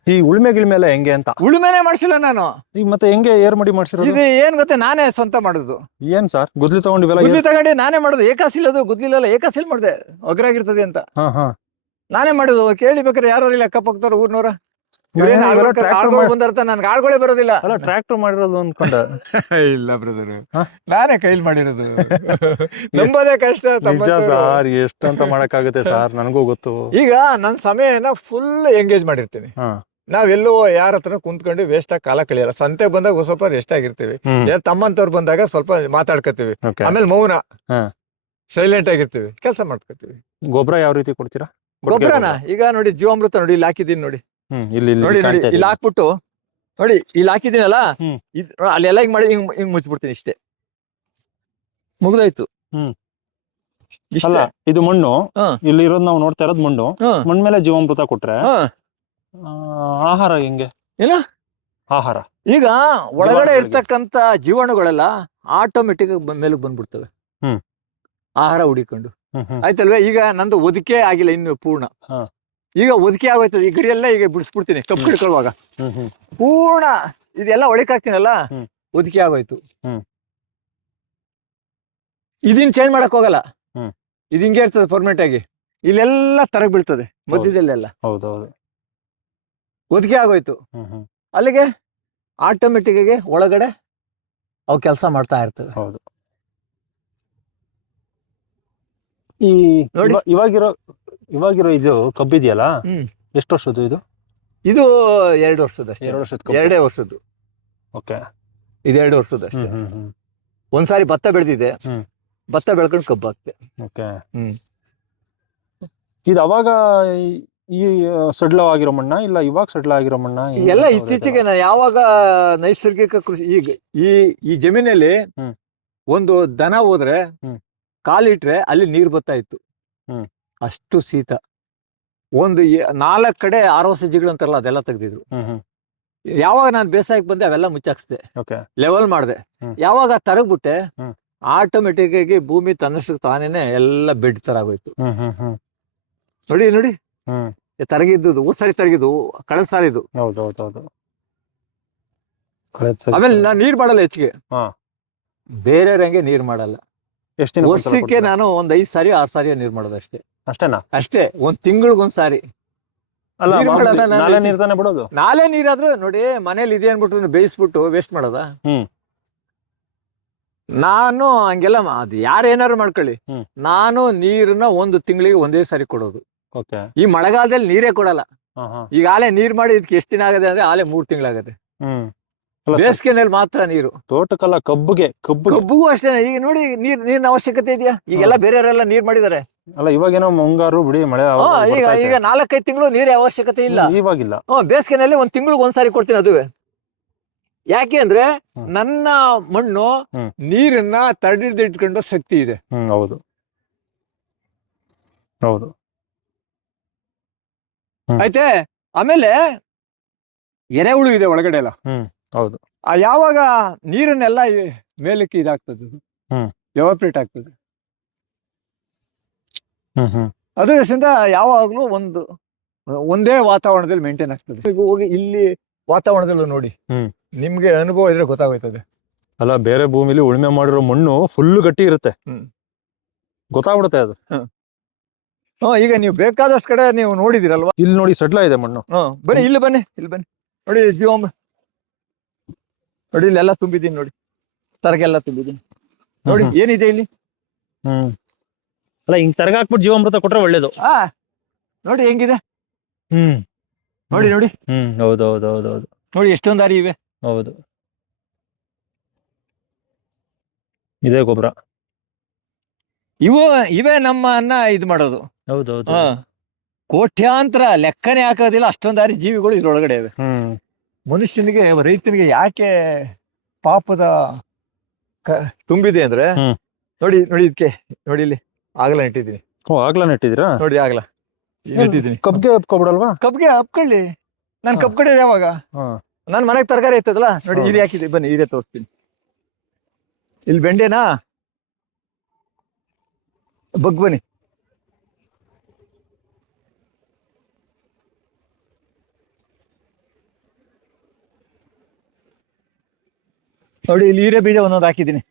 ಈ ಉಳ್ಮೆ ಗಿಳ್ಮೆ ಎಲ್ಲ ಹೆಂಗೆ ಅಂತ? ಉಳುಮೆನೆ ಮಾಡ್ಸಿಲ್ಲ ನಾನು. ಈಗ ಮತ್ತೆ ಹೆಂಗೆ ಏರ್ ಮಡಿ ಮಾಡ್ಸಿರೋದು? ಇದು ಏನ್ ಗೊತ್ತೆ ನಾನೇ ಸ್ವಂತ ಮಾಡುದು. ಏನ್ ಸರ್? ಗುದ್ಲಿ ತಗೊಂಡು ಇವೆಲ್ಲ ಗುದ್ಲಿ ಏರ್- ತಗೊಂಡು ನಾನೇ ಮಾಡುದು. ಏಕಾಸಿಲ್ಲದು ಗುದ್ಲಿಲ್ಲ ಏಕಾಸಿಲ್ ಮಾಡಿದೆ. ಒಗ್ರಾಗಿರ್ತದೆ ಅಂತ. ಹಾ ಹಾ. ನಾನೇ ಮಾಡುದು. ಕೇಳಿ ಬೇಕಾದ್ರೆ ಯಾರು ಇಲ್ಲ ಅಕ್ಕಪಕ್ಕದವ್ರು ಊರ್ನವ್ರ? ಇವೆಲ್ಲ ಇವ್ರೇನ್ ಆಳ್ಗಳು- tractor ಆಳ್ಗಳು ಮಾಡ್- ಬಂದಿರ್ತ ನನ್ಗೆ ಆಳ್ಗಳೇ ಬರೋದಿಲ್ಲ. ಅಲ್ಲ ಟ್ರ್ಯಾಕ್ಟರ್ ಮಾಡಿರೋದು ಅಂದ್ಕೊಂಡೆ <laughs> ಇಲ್ಲ ಬ್ರದರ್ ಹಾ? ನಾನೇ ಕೈಲಿ ಮಾಡಿರೋದು. <laughs> ನಂಬೋದೇ ಕಷ್ಟ ನಿಜ ತಮ್ಮಂತವ್ರು. ಸಾರ್ ಎಷ್ಟಂತ ಮಾಡಕ್ಕಾಗುತ್ತೆ ಸಾರ್ ನನಗೂ ಗೊತ್ತು. ಈಗ ನನ್ ಸಮಯನ ಫುಲ್ ಎಂಗೇಜ್ ಮಾಡಿರ್ತೀನಿ. ಹಾ. ನಾವೆಲ್ಲೋ ಯಾರ ಹತ್ರ ಕುಂತ್ಕೊಂಡು ವೇಸ್ಟ್ ಆಗಿ ಕಾಲ ಕಳಿಯಲ್ಲ. ಸಂತೆ ಬಂದಾಗ ಒಂದ್ ಸ್ವಲ್ಪ ರೆಸ್ಟ್ ಆಗಿರ್ತೀವಿ? ತಮ್ಮಂತವ್ರು ಬಂದಾಗ ಸ್ವಲ್ಪ ಮಾತಾಡ್ಕತೀವಿ ಆಮೇಲೆ ಮೌನ. ಸೈಲೆಂಟ್ ಆಗಿರ್ತೀವಿ. ಕೆಲಸ ಮಾಡ್ಕೋತೀವಿ ಗೊಬ್ಬರ ಯಾವ ರೀತಿ ಕೊಡ್ತೀರಾ? ಗೊಬ್ಬರನ ಈಗ ನೋಡಿ ಜೀವಾಮೃತ ನೋಡಿ ಇಲ್ಲಿ ಹಾಕಿದೀನಿ ನೋಡಿ. ನೋಡಿ ನೋಡಿ. ಇಲ್ಲಿ ಹಾಕ್ಬಿಟ್ಟು ನೋಡಿ ಇಲ್ಲಿ ನೋಡಿ, ಅಲ್ಲೆಲ್ಲ ಹಿಂಗ್ ಮಾಡಿ ಹಿಂಗ್ ಹಿಂಗ್ ಮುಚ್ಚಿಬಿಡ್ತೀನಿ ಇಷ್ಟೇ. ಮುಗ್ದಾಯ್ತು. ಹ್ಮ್. ಇಷ್ಟೇ. ಅಲ್ಲ ಇದು ಮಣ್ಣು. ಇಲ್ಲಿರೋದು ಇಲ್ಲಿ ಇರೋದು ನಾವು ನೋಡ್ತಾ ಇರೋದು ಮಣ್ಣು. ಮಣ್ಣ ಮೇಲೆ ಜೀವಾಮೃತ ಕೊಟ್ರೆ ಆಹಾರ ಹೆಂಗೆ? ಏನ? ಆಹಾರ. ಈಗ ಒಳಗಡೆ. ಇರ್ತಕ್ಕಂತ ಜೀವಾಣುಗಳೆಲ್ಲ ಆಟೋಮೆಟಿಕ್ ಮೇಲಕ್ಕೆ ಬಂದ್ಬಿಡ್ತವೆ. ಆಹಾರ ಹುಡಿಕೊಂಡು. ಆಯ್ತಲ್ವೇ? ಈಗ ನಂದು ಒದಕೆ ಆಗಿಲ್ಲ ಇನ್ನು ಪೂರ್ಣ. ಈಗ ಒದಕೆ ಆಗೋಯ್ತದೆ. ಈ ಗಡಿಯೆಲ್ಲ ಈಗ ಬಿಡಿಸ್ಬಿಡ್ತೀನಿ. ಕಬ್ಬು ಹಿಡ್ಕೊಳ್ಳುವಾಗ ಪೂರ್ಣ ಇದೆಲ್ಲ ಒಳಕ್ ಒದಕೆ. ಆಗೋಯ್ತು. ಇದನ್ ಚೇಂಜ್ ಮಾಡಕ್ ಹೋಗಲ್ಲ. ಇದು ಹಿಂಗೆ ಇರ್ತದೆ ಪರ್ಮನೆಂಟ್ ಆಗಿ. ಇಲ್ಲೆಲ್ಲ ತರಗ್ ಬೀಳ್ತದೆ. ಮಧ್ಯದಲ್ಲೆಲ್ಲ. ಹೌದೌದು ಒದಿಕೆ ಆಗೋಯ್ತು. ಅಲ್ಲಿಗೆ ಆಟೋಮೆಟಿಕ್ ಆಗಿ ಒಳಗಡೆ ಅವು ಕೆಲಸ ಮಾಡ್ತಾ ಇರ್ತವೆ. ಹೌದು. ಈ ಇವಾಗಿರೋ ಇವಾಗಿರೋ ಇದು ಕಬ್ಬಿದೆಯಲ್ಲ. ಎಷ್ಟು ವರ್ಷದ್ದು ಇದು? ಇದು ಎರಡು ವರ್ಷದ ಎರಡು ವರ್ಷದ ಎರಡೇ ವರ್ಷದ್ದು. ಓಕೆ. ಇದು ಎರಡು ವರ್ಷದ ಒಂದ್ಸಾರಿ ಭತ್ತ ಬೆಳೆದಿದೆ. ಭತ್ತ ಬೆಳ್ಕೊಂಡು ಕಬ್ಬು ಹಾಕ್ತೆ. ಓಕೆ. ಹ್ಮ್. ಇದು ಅವಾಗ ಈ- ಸಡ್ಲವಾಗಿರೋ ಮಣ್ಣ ಇಲ್ಲ ಇವಾಗ ಸಡ್ಲ ಆಗಿರೋ ಮಣ್ಣ ಎಲ್ಲ ಇತ್ತೀಚೆಗೆ ನಾ ಯಾವಾಗ ನೈಸರ್ಗಿಕ ಕೃಷಿ ಈಗ ಈ ಈ ಜಮೀನಲ್ಲಿ ಹ್ಮ್. ಒಂದು ದನ ಹೋದ್ರೆ ಹ್ಮ್. ಕಾಲಿಟ್ರೆ ಅಲ್ಲಿ ನೀರ್ ಬರ್ತಾ ಇತ್ತು. ಹ್ಮ್. ಅಷ್ಟು ಶೀತ. ಒಂದು ನಾಲ್ಕ್ ಕಡೆ ಆರ್ ಜಿಗಳು ಅಂತಾರಲ್ಲ ಅದೆಲ್ಲ ತೆಗ್ದಿದ್ರು. ಹ್ಮ್ ಹ್ಮ್. ಯಾವಾಗ ನಾನು ಬೇಸಾಯಕ್ಕೆ ಬಂದೆ ಅವೆಲ್ಲ ಮುಚ್ಚಾಕ್ಸ್ದೆ. ಓಕೆ. ಲೆವೆಲ್ ಮಾಡಿದೆ. ಹ್ಮ್. ಯಾವಾಗ ತರಗ್ಬಿಟ್ಟೆ ಹ್ಮ್. ಆಟೋಮೆಟಿಕ್ ಆಗಿ ಭೂಮಿ ತನ್ನಷ್ಟಕ್ಕೆ ತಾನೇನೆ ಎಲ್ಲ ಬೆಡ್ ತರ ಆಗೋಯ್ತು. ಹ್ಮ್ ಹ್ಮ್ ಹ್ಮ್. ನೋಡಿ ನೋಡಿ. ತರಗಿದ್ದು ಸರಿ ತರಗಿದ್ದು ಕಳೆದ ಸರಿ. ಆಮೇಲೆ ನಾನು ನೀರ್ ಮಾಡಲ್ಲ ಹೆಚ್ಚಿಗೆ. ಬೇರೆ ಬೇರೆಯವ್ರಂಗೆ ನೀರ್ ಮಾಡಲ್ಲ. ಎಷ್ಟ್ ವರ್ಷಕ್ಕೆ ನಾನು ಒಂದ್ ಐದ್ ಸಾರಿ ಆರ್ ಸಾರಿ ನೀರ್ ಮಾಡೋದು ಅಷ್ಟೇ. ಅಷ್ಟೇನಾ? ಅಷ್ಟೇ ಒಂದ್ ತಿಂಗಳಿಗೊಂದ್ ಸಾರಿ. ಬಿಡೋದು? ನಾಳೆ ನೀರಾದ್ರೂ ನೋಡಿ ಮನೇಲಿ ಇದೆ ಅನ್ಬಿಟ್ಟು ಬೇಯಿಸ್ಬಿಟ್ಟು ವೇಸ್ಟ್ ಮಾಡೋದ. ನಾನು ಹಂಗೆಲ್ಲ ಅದು ಯಾರು ಏನಾದ್ರು ಮಾಡ್ಕೊಳ್ಳಿ. ನಾನು ನೀರನ್ನ ಒಂದು ತಿಂಗಳಿಗೆ ಒಂದೇ ಸಾರಿ ಕೊಡೋದು. ಓಕೆ ಈ ಮಳೆಗಾಲದಲ್ಲಿ ನೀರೇ ಕೊಡಲ್ಲ. ಈಗ ಆಲೆ ನೀರ್ ಮಾಡಿ ಇದಕ್ಕೆ ಎಷ್ಟು ದಿನ ಆಗದೆ ಅಂದ್ರೆ ಆಲೆ ಮೂರ್ ತಿಂಗಳಾಗತ್ತೆ. ಹ್ಮ್. ಬೇಸಿಗೆನಲ್ಲಿ ಮಾತ್ರ ನೀರು. ತೋಟಕ್ಕಲ್ಲ ಕಬ್ಬಿಗೆ ಕಬ್ಬು. ಕಬ್ಬುಗೂ ಅಷ್ಟೇ. ಈಗ ನೋಡಿ ನೀರ್ ನೀರಿನ ಅವಶ್ಯಕತೆ ಇದೆಯಾ? ಈಗೆಲ್ಲ ಬೇರೆಯವರೆಲ್ಲ ನೀರ್ ಮಾಡಿದ್ದಾರೆ ಅಲ್ಲ ಇವಾಗೇನೋ ಮುಂಗಾರು ಬಿಡಿ ಮಳೆ ಈಗ ಈಗ ನಾಲ್ಕೈದು ತಿಂಗಳು ನೀರೇ ಅವಶ್ಯಕತೆ ಇಲ್ಲ. ಇವಾಗಿಲ್ಲ. ಹ್ಮ್ ಬೇಸಿಗೆನಲ್ಲಿ ಒಂದ್ ತಿಂಗಳಿಗೆ ಒಂದ್ಸಾರಿ ಕೊಡ್ತೀನಿ ಅದುವೆ. ಯಾಕೆ ಅಂದ್ರೆ ನನ್ನ ಮಣ್ಣು ನೀರನ್ನ ತಡೆದಿಟ್ಕೊಂಡ ಶಕ್ತಿ ಇದೆ. ಹ್ಮ್ ಹೌದು. ಹೌದು. ಹ್ಮ್. ಆಮೇಲೆ ಎರೆಹುಳು ಇದೆ ಒಳಗಡೆ ಎಲ್ಲ. ಹೌದು. ಯಾವಾಗ ನೀರನ್ನೆಲ್ಲ ಮೇಲಕ್ಕೆ ಇದಾಗ್ತದೆ. ಎವಾಪ್ರೇಟ್ ಆಗ್ತದೆ. ಅದರಿಂದ ಯಾವಾಗ್ಲೂ ಒಂದು ಒಂದೇ ವಾತಾವರಣದಲ್ಲಿ ಮೇಂಟೈನ್ ಆಗ್ತದೆ. ಈಗ ಹೋಗಿ ಇಲ್ಲಿ ವಾತಾವರಣದಲ್ಲೂ ನೋಡಿ. ನಿಮ್ಗೆ ಅನುಭವ ಇದ್ರೆ ಗೊತ್ತಾಗೋಯ್ತದೆ. ಅಲ್ಲ ಬೇರೆ ಭೂಮಿಲಿ ಉಳುಮೆ ಮಾಡಿರೋ ಮಣ್ಣು ಫುಲ್ ಗಟ್ಟಿ ಇರುತ್ತೆ. ಗೊತ್ತಾಗ್ಬಿಡುತ್ತೆ ಅದು. ಹಾ ಈಗ ನೀವು ಬೇಕಾದಷ್ಟು ಕಡೆ ನೀವು ನೋಡಿದಿರಲ್ವಾ? ಇಲ್ಲಿ ನೋಡಿ ಸಡ್ಲ ಇದೆ ಮಣ್ಣು. ಹಾ ಬನ್ನಿ ಇಲ್ಲಿ ಬನ್ನಿ ಇಲ್ಲಿ ಬನ್ನಿ. ನೋಡಿ ಜೀವಂಬ ನೋಡಿ ಇಲ್ಲೆಲ್ಲ ತುಂಬಿದೀನಿ ನೋಡಿ. ತರಗೆಲ್ಲ ತುಂಬಿದೀನಿ ನೋಡಿ ಏನಿದೆ ಇಲ್ಲಿ? ಹ್ಮ್. ಅಲ್ಲ ಹಿಂಗ್ ತರಗ ಹಾಕ್ಬಿಟ್ಟು ಜೀವಾಮೃತ ಕೊಟ್ರೆ ಒಳ್ಳೇದು. ಆ ನೋಡಿ ಹೆಂಗಿದೆ? ಹ್ಮ್. ನೋಡಿ ನೋಡಿ. ಹ್ಮ್ ಹೌದು ಹೌದು ಹೌದು ಹೌದು. ನೋಡಿ ಎಷ್ಟೊಂದು ದಾರಿ ಇವೆ. ಹೌದು. ಇದೇ ಗೊಬ್ಬರ ಇವು ಇವೇ ನಮ್ಮನ್ನ ಇದು ಮಾಡೋದು. ಹೌದು ಹೌದು. ಹಾ. ಕೋಟ್ಯಾಂತರ ಲೆಕ್ಕನೇ ಹಾಕೋದಿಲ್ಲ ಅಷ್ಟೊಂದು ದಾರಿ ಜೀವಿಗಳು ಇದ್ರೊಳಗಡೆ ಇವೆ ಹ್ಮ್. ಮನುಷ್ಯನಿಗೆ ರೈತನಿಗೆ ಯಾಕೆ ಪಾಪದ ಕ- ತುಂಬಿದೆ ಅಂದ್ರೆ ಹ್ಮ್. ನೋಡಿ ನೋಡಿ ಇದಕ್ಕೆ ನೋಡಿ ಇಲ್ಲಿ ಆಗಲ ಇಟ್ಟಿದ್ದೀನಿ. ಓ ಆಗ್ಲಾ ನೆಟ್ಟಿದ್ದೀರಾ ನೋಡಿ ಆಗಲ. ಇಟ್ಟಿದ್ದೀನಿ. ಕಬ್ಗೆ ಹಬ್ಕೊಬಿಡಲ್ವಾ ಕಬ್ಗೆ ಹಪ್ಕೊಳ್ಳಿ ನಾನು. ಕಬ್ ಕಡೆ ಯಾವಾಗ? ನನ್ ಮನೆಗೆ ತರಕಾರಿ ಇರ್ತದಲ್ಲ ನೋಡಿ ಹೌದು. ಇಲ್ಲಿ ಹಾಕಿದೆ ಬನ್ನಿ ಇದೇ ತೋರಿಸ್ತೀನಿ. ಇಲ್ಲಿ ಬೆಂಡೆನಾ? ಬಗ್ ಬನ್ನಿ. ನೋಡಿ ಇಲ್ಲಿ ಹೀರೆ ಬೀಜ ಒಂದೊಂದು ಹಾಕಿದ್ದೀನಿ.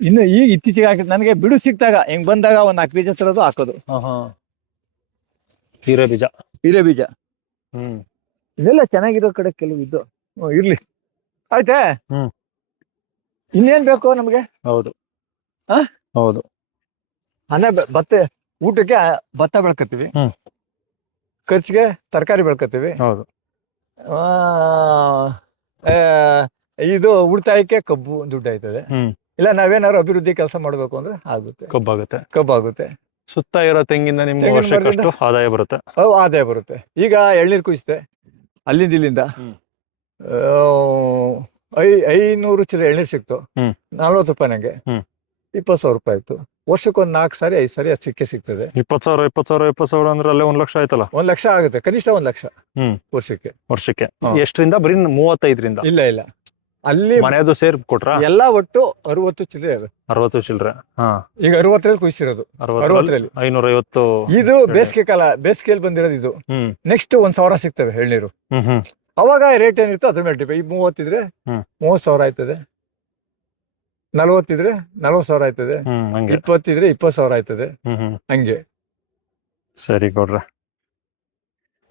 ಇನ್ನು ಈಗ ಇತ್ತೀಚೆಗೆ ಹಾಕಿದ್ ನನಗೆ ಬಿಡು ಸಿಕ್ತಾಗ ಹೆಂಗ್ ಬಂದಾಗ ಒಂದ್ ನಾಲ್ಕು ಬೀಜ ತರೋದು ಹಾಕೋದು. ಹೀರೆ ಬೀಜ. ಹೀರೆ ಬೀಜ. ಹ್ಮ್. ಇದೆಲ್ಲ ಚೆನ್ನಾಗಿರೋ ಕಡೆ ಕೆಲವು ಇದ್ದು ಹ್ಮ್, ಇರ್ಲಿ. ಆಯ್ತಾ? ಹ್ಮ್. ಇನ್ನೇನ್ ಬೇಕು ನಮ್ಗೆ? ಹೌದು. ಆ? ಹೌದು. ಅಂದ್ರೆ ಬ- ಭತ್ತ ಊಟಕ್ಕೆ ಆ, ಭತ್ತ ಬೆಳ್ಕತ್ತೀವಿ. ಹ್ಮ್. ಖರ್ಚಿಗೆ ತರಕಾರಿ ಬೆಳ್ಕತ್ತೀವಿ. ಹೌದು. ಆ, ಆ, ಇದು ಉಳಿತಾಯಕ್ಕೆ ಕಬ್ಬು ದುಡ್ಡು ಆಯ್ತದೆ ಹ್ಮ್. ಇಲ್ಲ ನಾವೇನಾದ್ರು ಅಭಿವೃದ್ಧಿ ಕೆಲಸ ಮಾಡ್ಬೇಕು ಅಂದ್ರೆ ಆಗುತ್ತೆ. ಕಬ್ಬಾಗುತ್ತೆ. ಕಬ್ಬಾಗುತ್ತೆ. ಸುತ್ತ ಇರೋ ತೆಂಗಿನ ನಿಮ್ಗೆ ತೆಂಗಿನ ವರ್ಷಕ್ಕಷ್ಟು ಆದಾಯ ಬರುತ್ತೆ. ಅವು ಆದಾಯ ಬರುತ್ತೆ. ಈಗ ಎಳ್ನೀರು ಕುಯ್ಸುತ್ತೆ ಅಲ್ಲಿಂದ ಇಲ್ಲಿಂದ. ಹ್ಮ್. ಆ, ಐ ಐನೂರು ಚಿರ ಎಳ್ನೀರು ಸಿಕ್ತು. ಹ್ಮ್. ನಲ್ವತ್ತು ರೂಪಾಯಿ ನಂಗೆ. ಹ್ಮ್. ಇಪ್ಪತ್ತು ಸಾವಿರ ರೂಪಾಯಿ ಆಯ್ತು. ವರ್ಷಕ್ಕೊಂದ್ ನಾಲ್ಕು ಸಾರಿ ಐದು ಸಾರಿ ಅಷ್ಟು ಸಿಕ್ಕೇ ಸಿಗ್ತದೆ. ಇಪ್ಪತ್ ಸಾವಿರ ಇಪ್ಪತ್ ಸಾವಿರ ಇಪ್ಪತ್ತು ಸಾವಿರ ಅಂದ್ರೆ ಅಲ್ಲೇ ಒಂದ್ ಲಕ್ಷ ಆಯ್ತಲ್ಲ? ಒಂದ್ ಲಕ್ಷ ಆಗುತ್ತೆ. ಕನಿಷ್ಠ ಒಂದ್ ಲಕ್ಷ ಹ್ಮ್. ವರ್ಷಕ್ಕೆ. ವರ್ಷಕ್ಕೆ. ಹಾ. ಎಷ್ಟರಿಂದ? ಬರೀ ಮೂವತ್ತೈದರಿಂದ? ಇಲ್ಲ ಇಲ್ಲ. ಅಲ್ಲಿ ಮನೆಯದು ಸೇರ್ ಕೊಟ್ರ? ಎಲ್ಲಾ ಒಟ್ಟು ಅರವತ್ತು ಚಿಲ್ಲರೆ ಅದು. ಅರವತ್ತು ಚಿಲ್ಲರೆ ಹಾ. ಈಗ ಅರವತ್ತರಲ್ಲಿ ಕುಯ್ಸಿರೋದು. ಅರವತ್ತರಲ್ಲಿ. ಐನೂರ ಐವತ್ತು ಇದು ಬೇಸಿಗೆ ಕಾಲ ಬೇಸಿಗೆಯಲ್ಲಿ ಬಂದಿರೋದು ಇದು. ನೆಕ್ಸ್ಟ್ ಒಂದ್ ಸಾವಿರ ಸಿಗ್ತವೆ ಎಳ್ನೀರು. ಅವಾಗ ರೇಟ್ ಏನಿರುತ್ತೆ ಅದ್ರ ಮೇಲೆ ಡಿಪೆಂಡ್ ಈಗ ಮೂವತ್ತಿದ್ರೆ ಮೂವತ್ ಸಾವಿರ ಆಯ್ತದೆ. ನಲವತ್ತಿದ್ರೆ ನಲ್ವತ್ ಸಾವಿರ ಆಯ್ತದೆ. ಇಪ್ಪತ್ತಿದ್ರೆ ಇಪ್ಪತ್ ಸಾವಿರ ಆಯ್ತದೆ. ಹಂಗೆ. ಸರಿ ಕೊಡ್ರೆ.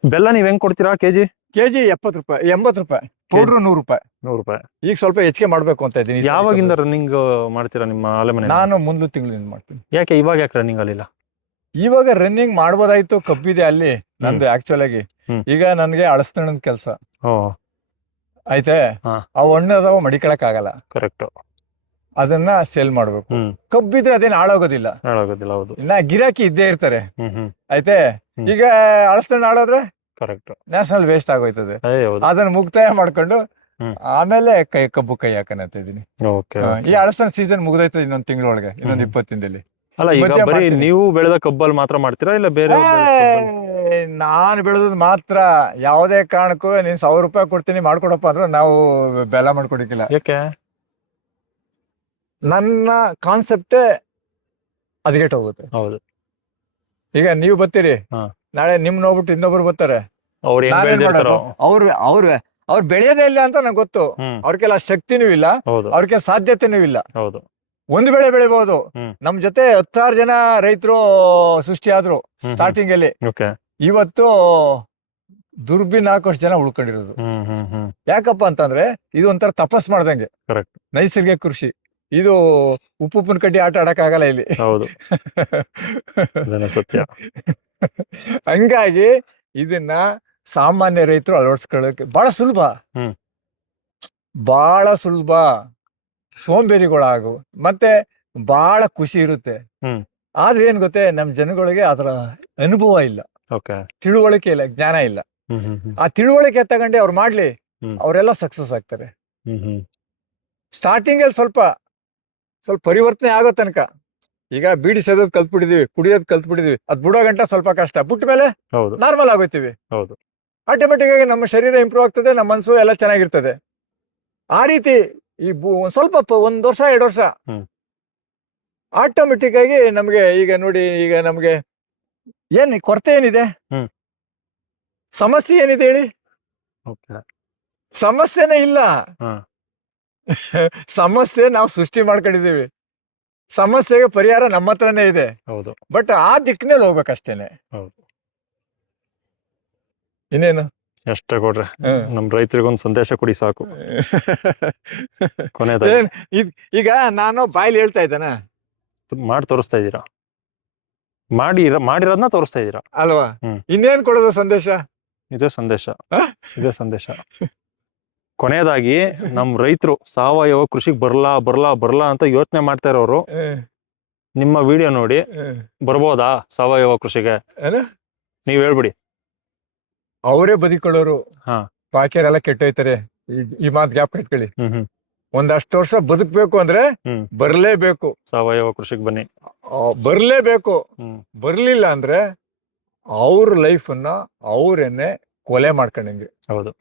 ಬೆಲ್ಲ ನೀವ್ ಹೆಂಗ್ ಕೊಡ್ತೀರಾ ಕೆಜಿ? ಕೆಜಿ ಎಪ್ಪತ್ತು ರೂಪಾಯಿ ಎಂಬತ್ತು ರೂಪಾಯಿ ಪೌಡ್ರು ನೂರು ರೂಪಾಯಿ. ನೂರು ರೂಪಾಯಿ. ಈಗ ಸ್ವಲ್ಪ ಹೆಚ್ಚಿಗೆ ಮಾಡ್ಬೇಕು ಅಂತ ಇದ್ದೀನಿ ಯಾವಾಗಿಂದ ರನ್ನಿಂಗ್ ಮಾಡ್ತೀರಾ ನಿಮ್ಮ ಆಲೆಮನೆ ನಾನು ಮುಂದೆ ತಿಂಗಳಿಂದ ಮಾಡ್ತೀನಿ. ಯಾಕೆ ಇವಾಗ ಯಾಕೆ ರನ್ನಿಂಗ್ ಅಲ್ಲಿಲ್ಲ? ಇವಾಗ ರನ್ನಿಂಗ್ ಮಾಡ್ಬೋದಾಯ್ತು ಕಬ್ಬಿದೆ ಅಲ್ಲಿ ನಂದು ಆಕ್ಚುಲ್ ಆಗಿ. ಈಗ ನನ್ಗೆ ಅಳಸ್ತಣ್ಣ ಕೆಲಸ. ಐತೆ. ಆ ಹಣ್ಣು ಅದಾವ ಮಡಿಕೊಳಕ್ ಆಗಲ್ಲ ಕರೆಕ್ಟ್ ಅದನ್ನ ಸೇಲ್ ಮಾಡ್ಬೇಕು. ಕಬ್ಬಿದ್ರೆ ಅದೇನ್ ಹಾಳಾಗೋದಿಲ್ಲ. ಹಾಳಾಗೋದಿಲ್ಲ ಹೌದು. ಇನ್ನ ಗಿರಾಕಿ ಇದ್ದೇ ಇರ್ತಾರೆ. ಐತೆ ಈಗ ಅಳಸ್ತಣ್ಣ ಹಾಳಾದ್ರೆ ಕರೆಕ್ಟ್ ನ್ಯಾಷನಲ್ ವೇಸ್ಟ್ ಆಗೋಯ್ತದೆ. ಅದನ್ನ ಮುಕ್ತಾಯ ಮಾಡ್ಕೊಂಡು. ಆಮೇಲೆ ಕೈ ಕಬ್ಬು ಕೈ ಹಾಕನಂತ ಇದೀನಿ ಓಕೆ ಈ ಅಳಸನ ಸೀಸನ್ ಮುಗ್ದೈತೆ ಇನ್ನೊಂದ್ ತಿಂಗಳೊಳಗೆ ಇನ್ನೊಂದ್ ಇಪ್ಪತ್ತಿಂದಲ್ಲಿ. ಅಲ್ಲ ಈಗ ಬರೀ ಮಾಡ್ತೀನಿ. ನೀವು ಬೆಳೆದ ಕಬ್ಬಲ್ ಮಾತ್ರ ಮಾಡ್ತೀರಾ ಇಲ್ಲ ಬೇರೆ ನಾನು ಬೆಳೆದ್ ಮಾತ್ರ ಯಾವುದೇ ಕಾರಣಕ್ಕೂ ನೀನ್ ಸಾವಿರ ರೂಪಾಯಿ ಕೊಡ್ತೀನಿ ಮಾಡ್ಕೊಡಪ್ಪ ಅಂದ್ರೆ ನಾವು ಬೆಲ್ಲ ಮಾಡ್ಕೊಡಿಕಿಲ್ಲ ಯಾಕೆ ನನ್ನ ಕಾನ್ಸೆಪ್ಟೇ ಅದಗೆಟ್ ಹೋಗುತ್ತೆ. ಹೌದು. ಈಗ ನೀವು ಬರ್ತೀರಿ ಹಾ. ನಾಳೆ ನಿಮ್ ನೋಡ್ಬಿಟ್ಟು ಇನ್ನೊಬ್ರು ಬರ್ತಾರೆ. ಅವ್ರು ಹೆಂಗ್ ನಾವೇನ್ ಬೆಳ್ದಿರ್ತಾರೋ. ಮಾಡೋದು? ಅವ್ರು ಅವ್ರು ಅವ್ರು ಬೆಳೆಯೋದೇ ಇಲ್ಲ ಅಂತ ನಂಗೆ ಗೊತ್ತು. ಹ್ಮ್. ಅವ್ರಿಗೆಲ್ಲ ಶಕ್ತಿನೂ ಇಲ್ಲ. ಹೌದು. ಅವ್ರಿಗೆ ಸಾಧ್ಯತೆನೂ ಇಲ್ಲ. ಹೌದು. ಒಂದು ಬೆಳೆ ಬೆಳಿಬಹುದು ಹ್ಮ್. ನಮ್ ಜೊತೆ ಹತ್ತಾರು ಜನ ರೈತರು ಸೃಷ್ಟಿ ಆದ್ರು ಸ್ಟಾರ್ಟಿಂಗ್ ಅಲ್ಲಿ ಓಕೆ. ಇವತ್ತು ದುರ್ಬಿನ್ ಹಾಕೋಷ್ಟು ಜನ ಉಳ್ಕೊಂಡಿರೋದು. ಹ್ಮ್ ಹ್ಮ್ ಹ್ಮ್. ಯಾಕಪ್ಪ ಅಂತಂದ್ರೆ ಇದು ಒಂಥರ ತಪಸ್ ಮಾಡ್ದಂಗೆ. Correct. ನೈಸರ್ಗಿಕ ಕೃಷಿ. ಇದು ಉಪ್ಪು ಉಪ್ಪಿನ ಕಡ್ಡಿ ಆಟ ಆಡಕ್ ಆಗಲ್ಲ ಇಲ್ಲಿ. ಹೌದು. <laughs> ಅದನ್ನ ಸತ್ಯ. ಹಂಗಾಗಿ ಇದನ್ನ ಸಾಮಾನ್ಯ ರೈತರು ಅಳವಡಿಸ್ಕೊಳ್ಳೋಕೆ ಬಹಳ ಸುಲಭ. ಬಹಳ ಸುಲಭ. ಸೋಂಬೇರಿಗಳಾಗು. ಮತ್ತೆ ಬಹಳ ಖುಷಿ ಇರುತ್ತೆ. ಆದ್ರೆ ಏನ್ ಗೊತ್ತೇ ನಮ್ ಜನಗಳಿಗೆ ಅದರ ಅನುಭವ ಇಲ್ಲ. ತಿಳುವಳಿಕೆ ಇಲ್ಲ ಜ್ಞಾನ ಇಲ್ಲ. ಆ ತಿಳುವಳಿಕೆ ತಗೊಂಡೆ ಅವ್ರು ಮಾಡ್ಲಿ. ಅವರೆಲ್ಲ ಸಕ್ಸಸ್ ಆಗ್ತಾರೆ. ಸ್ಟಾರ್ಟಿಂಗ್ ಅಲ್ಲಿ ಸ್ವಲ್ಪ ಸ್ವಲ್ಪ ಪರಿವರ್ತನೆ ಆಗೋ ತನಕ. ಈಗ ಬೀಡಿ ಸೇದೋದ್ ಕಲ್ತ್ಬಿಟ್ಟಿದೀವಿ ಕುಡಿಯೋದ್ ಕಲ್ತ್ಬಿಟ್ಟಿದೀವಿ. ಅದ್ ಬಿಡೋ ಗಂಟ ಸ್ವಲ್ಪ ಕಷ್ಟ. ಬಿಟ್ಟ ಮೇಲೆ ಹೌದು. ನಾರ್ಮಲ್ ಆಗೋಯ್ತೀವಿ. ಹೌದು. ಆಟೋಮೆಟಿಕ್ ಆಗಿ ನಮ್ಮ ಶರೀರ ಇಂಪ್ರೂವ್ ಆಗ್ತದೆ ನಮ್ಮ ಮನಸ್ಸು ಎಲ್ಲ ಚೆನ್ನಾಗಿರ್ತದೆ. ಆ ರೀತಿ ಈ ಒಂದ್ ಸ್ವಲ್ಪ ಒಂದ್ ವರ್ಷ ಎರಡು ವರ್ಷ. ಆಟೋಮೆಟಿಕ್ ಆಗಿ ನಮ್ಗೆ ಈಗ ನೋಡಿ ಈಗ ನಮ್ಗೆ ಏನ್ ಕೊರತೆ ಏನಿದೆ. ಸಮಸ್ಯೆ ಏನಿದೆ ಹೇಳಿ? ಸಮಸ್ಯೆನೇ ಇಲ್ಲ. <laughs> ಸಮಸ್ಯೆ ನಾವು ಸೃಷ್ಟಿ ಮಾಡ್ಕೊಂಡಿದೀವಿ ಸಮಸ್ಯೆಗೆ ಪರಿಹಾರ ನಮ್ಮ ಹತ್ರನೇ ಇದೆ. ಹೌದು. ಬಟ್ ಆ ದಿಕ್ಕಿನಲ್ಲಿ ಹೋಗ್ಬೇಕಷ್ಟೇನೆ. ಹೌದು. ಇನ್ನೇನು? ಎಷ್ಟೇ ಕೊಡ್ರೆ. ಹ್ಮ್. ನಮ್ ರೈತರಿಗೊಂದು ಸಂದೇಶ ಕೊಡಿ ಸಾಕು. <laughs> ಕೊನೆದಾಗಿ. ಏನ್ ಇದ್- ಈಗ ನಾನು ಬಾಯ್ಲ್ ಹೇಳ್ತಾ ಇದ್ದಾನ. ಮಾಡಿ ತೋರಿಸ್ತಾ ಇದ್ದೀರಾ? ಮಾಡಿ ಮಾಡಿರೋದನ್ನ ಮಾಡಿರೋದ್ನ ತೋರಿಸ್ತಾ ಇದೀರಾ ಅಲ್ವಾ? ಹ್ಮ್. ಇನ್ನೇನ್ ಕೊಡೋದು ಸಂದೇಶ? ಇದೇ ಸಂದೇಶ. ಆ? ಇದೇ ಸಂದೇಶ. ಕೊನೆಯದಾಗಿ ನಮ್ ರೈತರು ಸಾವಯವ ಕೃಷಿಗೆ ಬರ್ಲಾ ಬರ್ಲಾ ಬರ್ಲಾ ಅಂತ ಯೋಚನೆ ಮಾಡ್ತಾ ಇರೋರು ಹ್ಮ್, ನಿಮ್ಮ ವಿಡಿಯೋ ನೋಡಿ ಹ್ಮ್. ಬರ್ಬೋದಾ ಸಾವಯವ ಕೃಷಿಗೆ? ಏನು? ನೀವ್ ಹೇಳ್ಬಿಡಿ. ಅವರೇ ಬದುಕೊಳ್ಳೋರು ಹಾ. ಬಾಕಿಯವರೆಲ್ಲ ಕೆಟ್ಟೋಯ್ತಾರೆ. ಈ- ಈ ಮಾತು ಗ್ಯಾಪ್ ಕಟ್ಕೊಳ್ಳಿ ಹ್ಮ್ ಹ್ಮ್. ಒಂದಷ್ಟು ವರ್ಷ ಬದುಕ್ಬೇಕು ಅಂದ್ರೆ ಹ್ಮ್. ಬರ್ಲೇಬೇಕು. ಸಾವಯವ ಕೃಷಿಗೆ ಬನ್ನಿ. ಆ, ಬರ್ಲೇಬೇಕು. ಹ್ಮ್. ಬರ್ಲಿಲ್ಲ ಅಂದ್ರೆ ಅವ್ರ ಲೈಫನ್ನ ಅವ್ರೆನ್ನೆ ಕೊಲೆ ಮಾಡ್ಕೊಂಡಂಗೆ. ಹೌದು.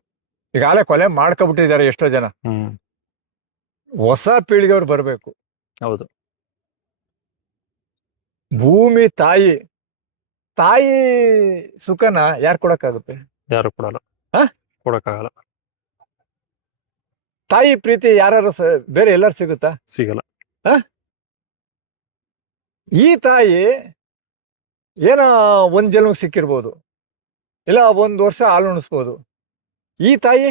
ಈಗಾಗಲೇ ಕೊಲೆ ಮಾಡ್ಕೊಬಿಟ್ಟಿದ್ದಾರೆ ಎಷ್ಟೋ ಜನ. ಹ್ಮ್. ಪೀಳಿಗೆ ಅವ್ರು ಬರ್ಬೇಕು. ಹೌದು. ಭೂಮಿ ತಾಯಿ ತಾಯಿ ಸುಖನ ಯಾರು ಕೊಡಕ್ಕಾಗುತ್ತೆ? ಯಾರು ಕೊಡಲ್ಲ. ಹಾ? ಕೊಡಕ್ಕಾಗಲ್ಲ. ತಾಯಿ ಪ್ರೀತಿ ಯಾರು ಬೇರೆ ಎಲ್ಲರೂ ಸಿಗುತ್ತಾ? ಸಿಗಲ್ಲ. ಈ ತಾಯಿ ಏನೋ ಒಂದ್ ಜನ್ಮಕ್ಕೆ ಸಿಕ್ಕಿರ್ಬೋದು. ಇಲ್ಲ ಒಂದ್ ವರ್ಷ ಹಾಲು ಉಣಿಸ್ಬೋದು. ಈ ತಾಯಿ?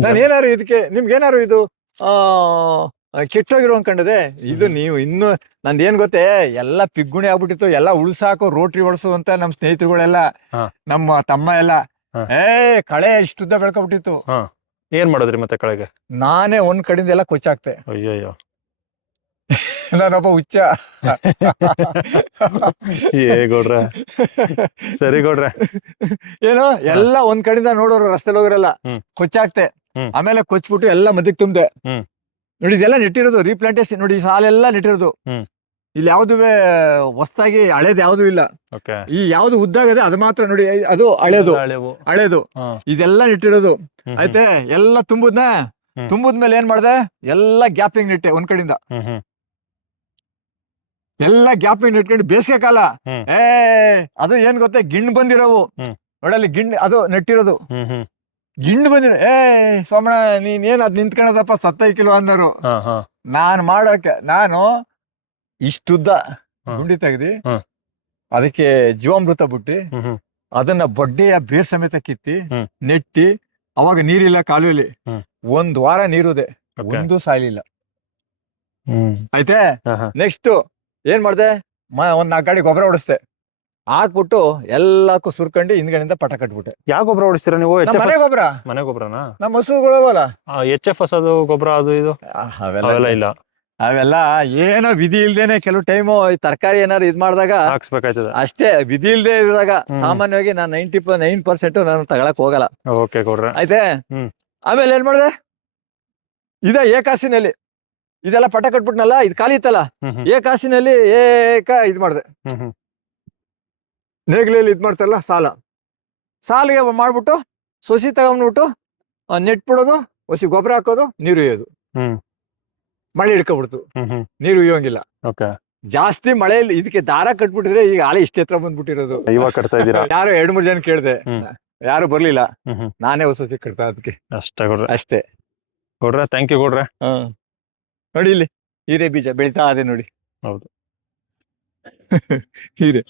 ನಾನು ಏನಾರು ಇದಕ್ಕೆ ನಿಮ್ಗೆ ಏನಾರು ಇದು ಆ ಕೆಟ್ಟೋಗಿರೋ ಕಂಡದೆ ಇದು ನೀವು ಇನ್ನು ನಂದ್ ಏನ್ ಗೊತ್ತೇ ಎಲ್ಲ ಪಿಗ್ಗುಣಿ ಆಗ್ಬಿಟ್ಟಿತ್ತು ಎಲ್ಲ ಉಳ್ಸಾಕು ರೋಟ್ರಿ ಹೊಡ್ಸು ಅಂತ ನಮ್ ಸ್ನೇಹಿತರುಗಳೆಲ್ಲ ನಮ್ಮ ತಮ್ಮ ಎಲ್ಲ ಏ ಕಳೆ ಇಷ್ಟುದ್ದ ಬೆಳ್ಕೊಬಿಟ್ಟಿತ್ತು. ಏನ್ ಮಾಡೋದ್ರಿ ಮತ್ತೆ ಕಳೆಗೆ? ನಾನೇ ಒಂದ್ ಕಡೆಯಿಂದ ಎಲ್ಲ ಕೊಚ್ಚಾಕ್ತೆ. ಅಯ್ಯಯ್ಯೋ. <laughs> ನಾನೊಬ್ಬ ಹುಚ್ಚ. ಏ ಗೌಡ್ರ. ಸರಿ ಗೌಡ್ರ. ಏನು ಎಲ್ಲ ಒಂದ್ ಕಡೆಯಿಂದ ನೋಡೋರು ರಸ್ತೆಲಿ ಹೋಗ್ರಲ್ಲ. ಕೊಚ್ಚಾಕ್ತೆ. ಆಮೇಲೆ ಕೊಚ್ಬಿಟ್ಟು ಎಲ್ಲ ಮಧ್ಯಕ್ಕೆ ತುಂಬ್ದೆ. ಹ್ಮ್. ನೋಡಿ ಇದೆಲ್ಲ ನೆಟ್ಟಿರೋದು ರೀಪ್ಲಾಂಟೇಶನ್ ನೋಡಿ ಈ ಸಾಲೆಲ್ಲ ನೆಟ್ಟಿರೋದು. ಇಲ್ಲಿ ಯಾವ್ದುವೆ ಹೊಸದಾಗಿ ಹಳೇದು ಯಾವ್ದು ಇಲ್ಲ. ಈ ಯಾವ್ದು ಉದ್ದಾಗದೆ ಅದು ಮಾತ್ರ ನೋಡಿ ಅದು ಹಳೇದು. ಹಳೇದು. ಇದೆಲ್ಲ ನೆಟ್ಟಿರೋದು. ಐತೆ. ಎಲ್ಲ ತುಂಬುದ್ನ? ತುಂಬುದ್ ತುಂಬುದ್ಮೇಲೆ ಏನ್ ಮಾಡ್ದೆ? ಎಲ್ಲ ಗ್ಯಾಪಿಂಗ್ ನೆಟ್ಟೆ ಒಂದ್ ಕಡೆಯಿಂದ. ಎಲ್ಲ ಗ್ಯಾಪಿಂಗ್ ಇಟ್ಕೊಂಡು ಬೇಸಿಗೆ ಕಾಲ. ಏ ಅದು ಏನ್ ಗೊತ್ತೇ? ಗಿಣ್ಣ್ ಬಂದಿರೋವು. ನೋಡಲ್ಲಿ ಗಿಣ್ಣ್ ಅದು ನೆಟ್ಟಿರೋದು. ಹ್ಮ್ ಬಂದಿರ ಏ ಸೋಮಣ ನೀನ್ ಏನ್ ಅದ್ ನಿಂತ್ಕೊಳದಪ್ಪ ಸತ್ತೈ ಕಿಲೋ ಅಂದರು. ನಾನ್ ಮಾಡೋಕೆ ನಾನು ಇಷ್ಟುದ್ದ. ಗುಂಡಿ ತೆಗ್ದಿ. ಅದಕ್ಕೆ ಜೀವಾಮೃತ ಬಿಟ್ಟಿ ಅದನ್ನ ಬಡ್ಡೆಯ ಬೇರ್ ಸಮೇತ ಕಿತ್ತಿ ನೆಟ್ಟಿ ಅವಾಗ ನೀರಿಲ್ಲ ಕಾಲುವೆಲಿ. ಒಂದ್ ವಾರ ನೀರುದೆ ಒಂದು ಸಾಯ್ಲಿಲ್ಲ. ಹ್ಮ್. ಆಯ್ತೆ? ನೆಕ್ಸ್ಟ್ ಏನ್ ಮಾಡ್ದೆ? ಒಂದ್ ನಾಲ್ಕು ಗಾಡಿ ಗೊಬ್ಬರ ಹೊಡಿಸ್ದೆ. ಹಾಕ್ಬಿಟ್ಟು ಎಲ್ಲಕ್ಕೂ ಸುರ್ಕೊಂಡು ಹಿಂದ್ಗಡೆಯಿಂದ ಪಟ ಕಟ್ಬಿಟ್ಟೆ. ಯಾವ ಗೊಬ್ಬರ ಹೊಡಿಸ್ತೀರಾ ನೀವು? ಎಚ್ ನಮ್ಮ ಎಫ್ ಮನೆ ಗೊಬ್ಬರ ಮನೆ ಗೊಬ್ಬರನ ನಮ್ಮ ಹಸುಗಳವಲ್ಲ ಎಚ್ ಎಫ್ ಎಸ್ ಅದು ಗೊಬ್ಬರ ಅದು ಇದು? ಅವೆಲ್ಲ ಇಲ್ಲ. ಅವೆಲ್ಲ ಏನೋ ವಿಧಿ ಇಲ್ದೇನೆ ಕೆಲವು ಟೈಮು ತರಕಾರಿ ಏನಾರು ಇದ್ ಮಾಡಿದಾಗ ಹಾಕ್ಸ್ಬೇಕಾಯ್ತದೆ. ಅಷ್ಟೇ ವಿಧಿ ಇಲ್ದೇ ಇದ್ದಾಗ ಹ್ಮ್. ಸಾಮಾನ್ಯವಾಗಿ ನಾನು ನೈಂಟಿ ನೈನ್ ಪರ್ಸೆಂಟ್ ನಾನು ತಗೊಳಕ್ ಹೋಗಲ್ಲ. ಓಕೆ ಕೊಡ್ರೆ. ಆಯ್ತೆ? ಹ್ಮ್. ಆಮೇಲೆ ಏನ್ ಮಾಡಿದೆ? ಇದ ಏಕಾಸಿನಲ್ಲಿ. ಇದೆಲ್ಲ ಪಟ ಕಟ್ಬಿಟ್ನಲ್ಲ ಇದು ಖಾಲಿ ಇತ್ತಲ್ಲ? ಹ್ಮ್ ಹ್ಮ್. ಏಕಾಸಿನಲ್ಲಿ ಏಕ ಇದ್ ಮಾಡಿದೆ. ಹ್ಮ್ ಹ್ಮ್. ನೇಗಿಲಲ್ಲಿ ಇದ್ ಮಾಡ್ತಾರಲ್ಲ ಸಾಲ. ಸಾಲಿಗೆ ಮಾಡ್ಬಿಟ್ಟು ಸೊಸಿ ತಗೊಂಡ್ಬಿಟ್ಟು ನೆಟ್ ನೆಟ್ಬಿಡೋದು ಹೊಸಿ ಗೊಬ್ಬರ ಹಾಕೋದು ನೀರು ಹ್ಮ್. ಮಳೆ ಹಿಡ್ಕೊಬಿಡ್ತು. ನೀರು ಓಕೆ. ಜಾಸ್ತಿ ಮಳೆಯಲ್ಲಿ ಇದಕ್ಕೆ ದಾರ ಕಟ್ಬಿಟ್ಟಿದ್ರೆ ಈಗ ಆಳೆ ಇಷ್ಟ ಹತ್ರ ಬಂದ್ಬಿಟ್ಟಿರೋದು. ಇವಾಗ ಕಟ್ತಾ ಇದೀರಾ <laughs> ಯಾರು ಎರಡ್ ಮೂರ್ ಜನ ಕೇಳ್ದೆ. ಯಾರು ಬರ್ಲಿಲ್ಲ. ನಾನೇ ಹೊಸತಿ ಕಟ್ತಾ ಅದಕ್ಕೆ ಅಷ್ಟೇ ಕೊಡ್ರೆ. ಅಷ್ಟೇ. ಕೊಡ್ರೆ ಥ್ಯಾಂಕ್ ಯು ಕೊಡ್ರ. ನೋಡಿ ಇಲ್ಲಿ ಹೀರೆ ಬೀಜ ಬೆಳಿತಾ ಅದೇ ನೋಡಿ. ಹೌದು. <laughs> ಹೀರೆ.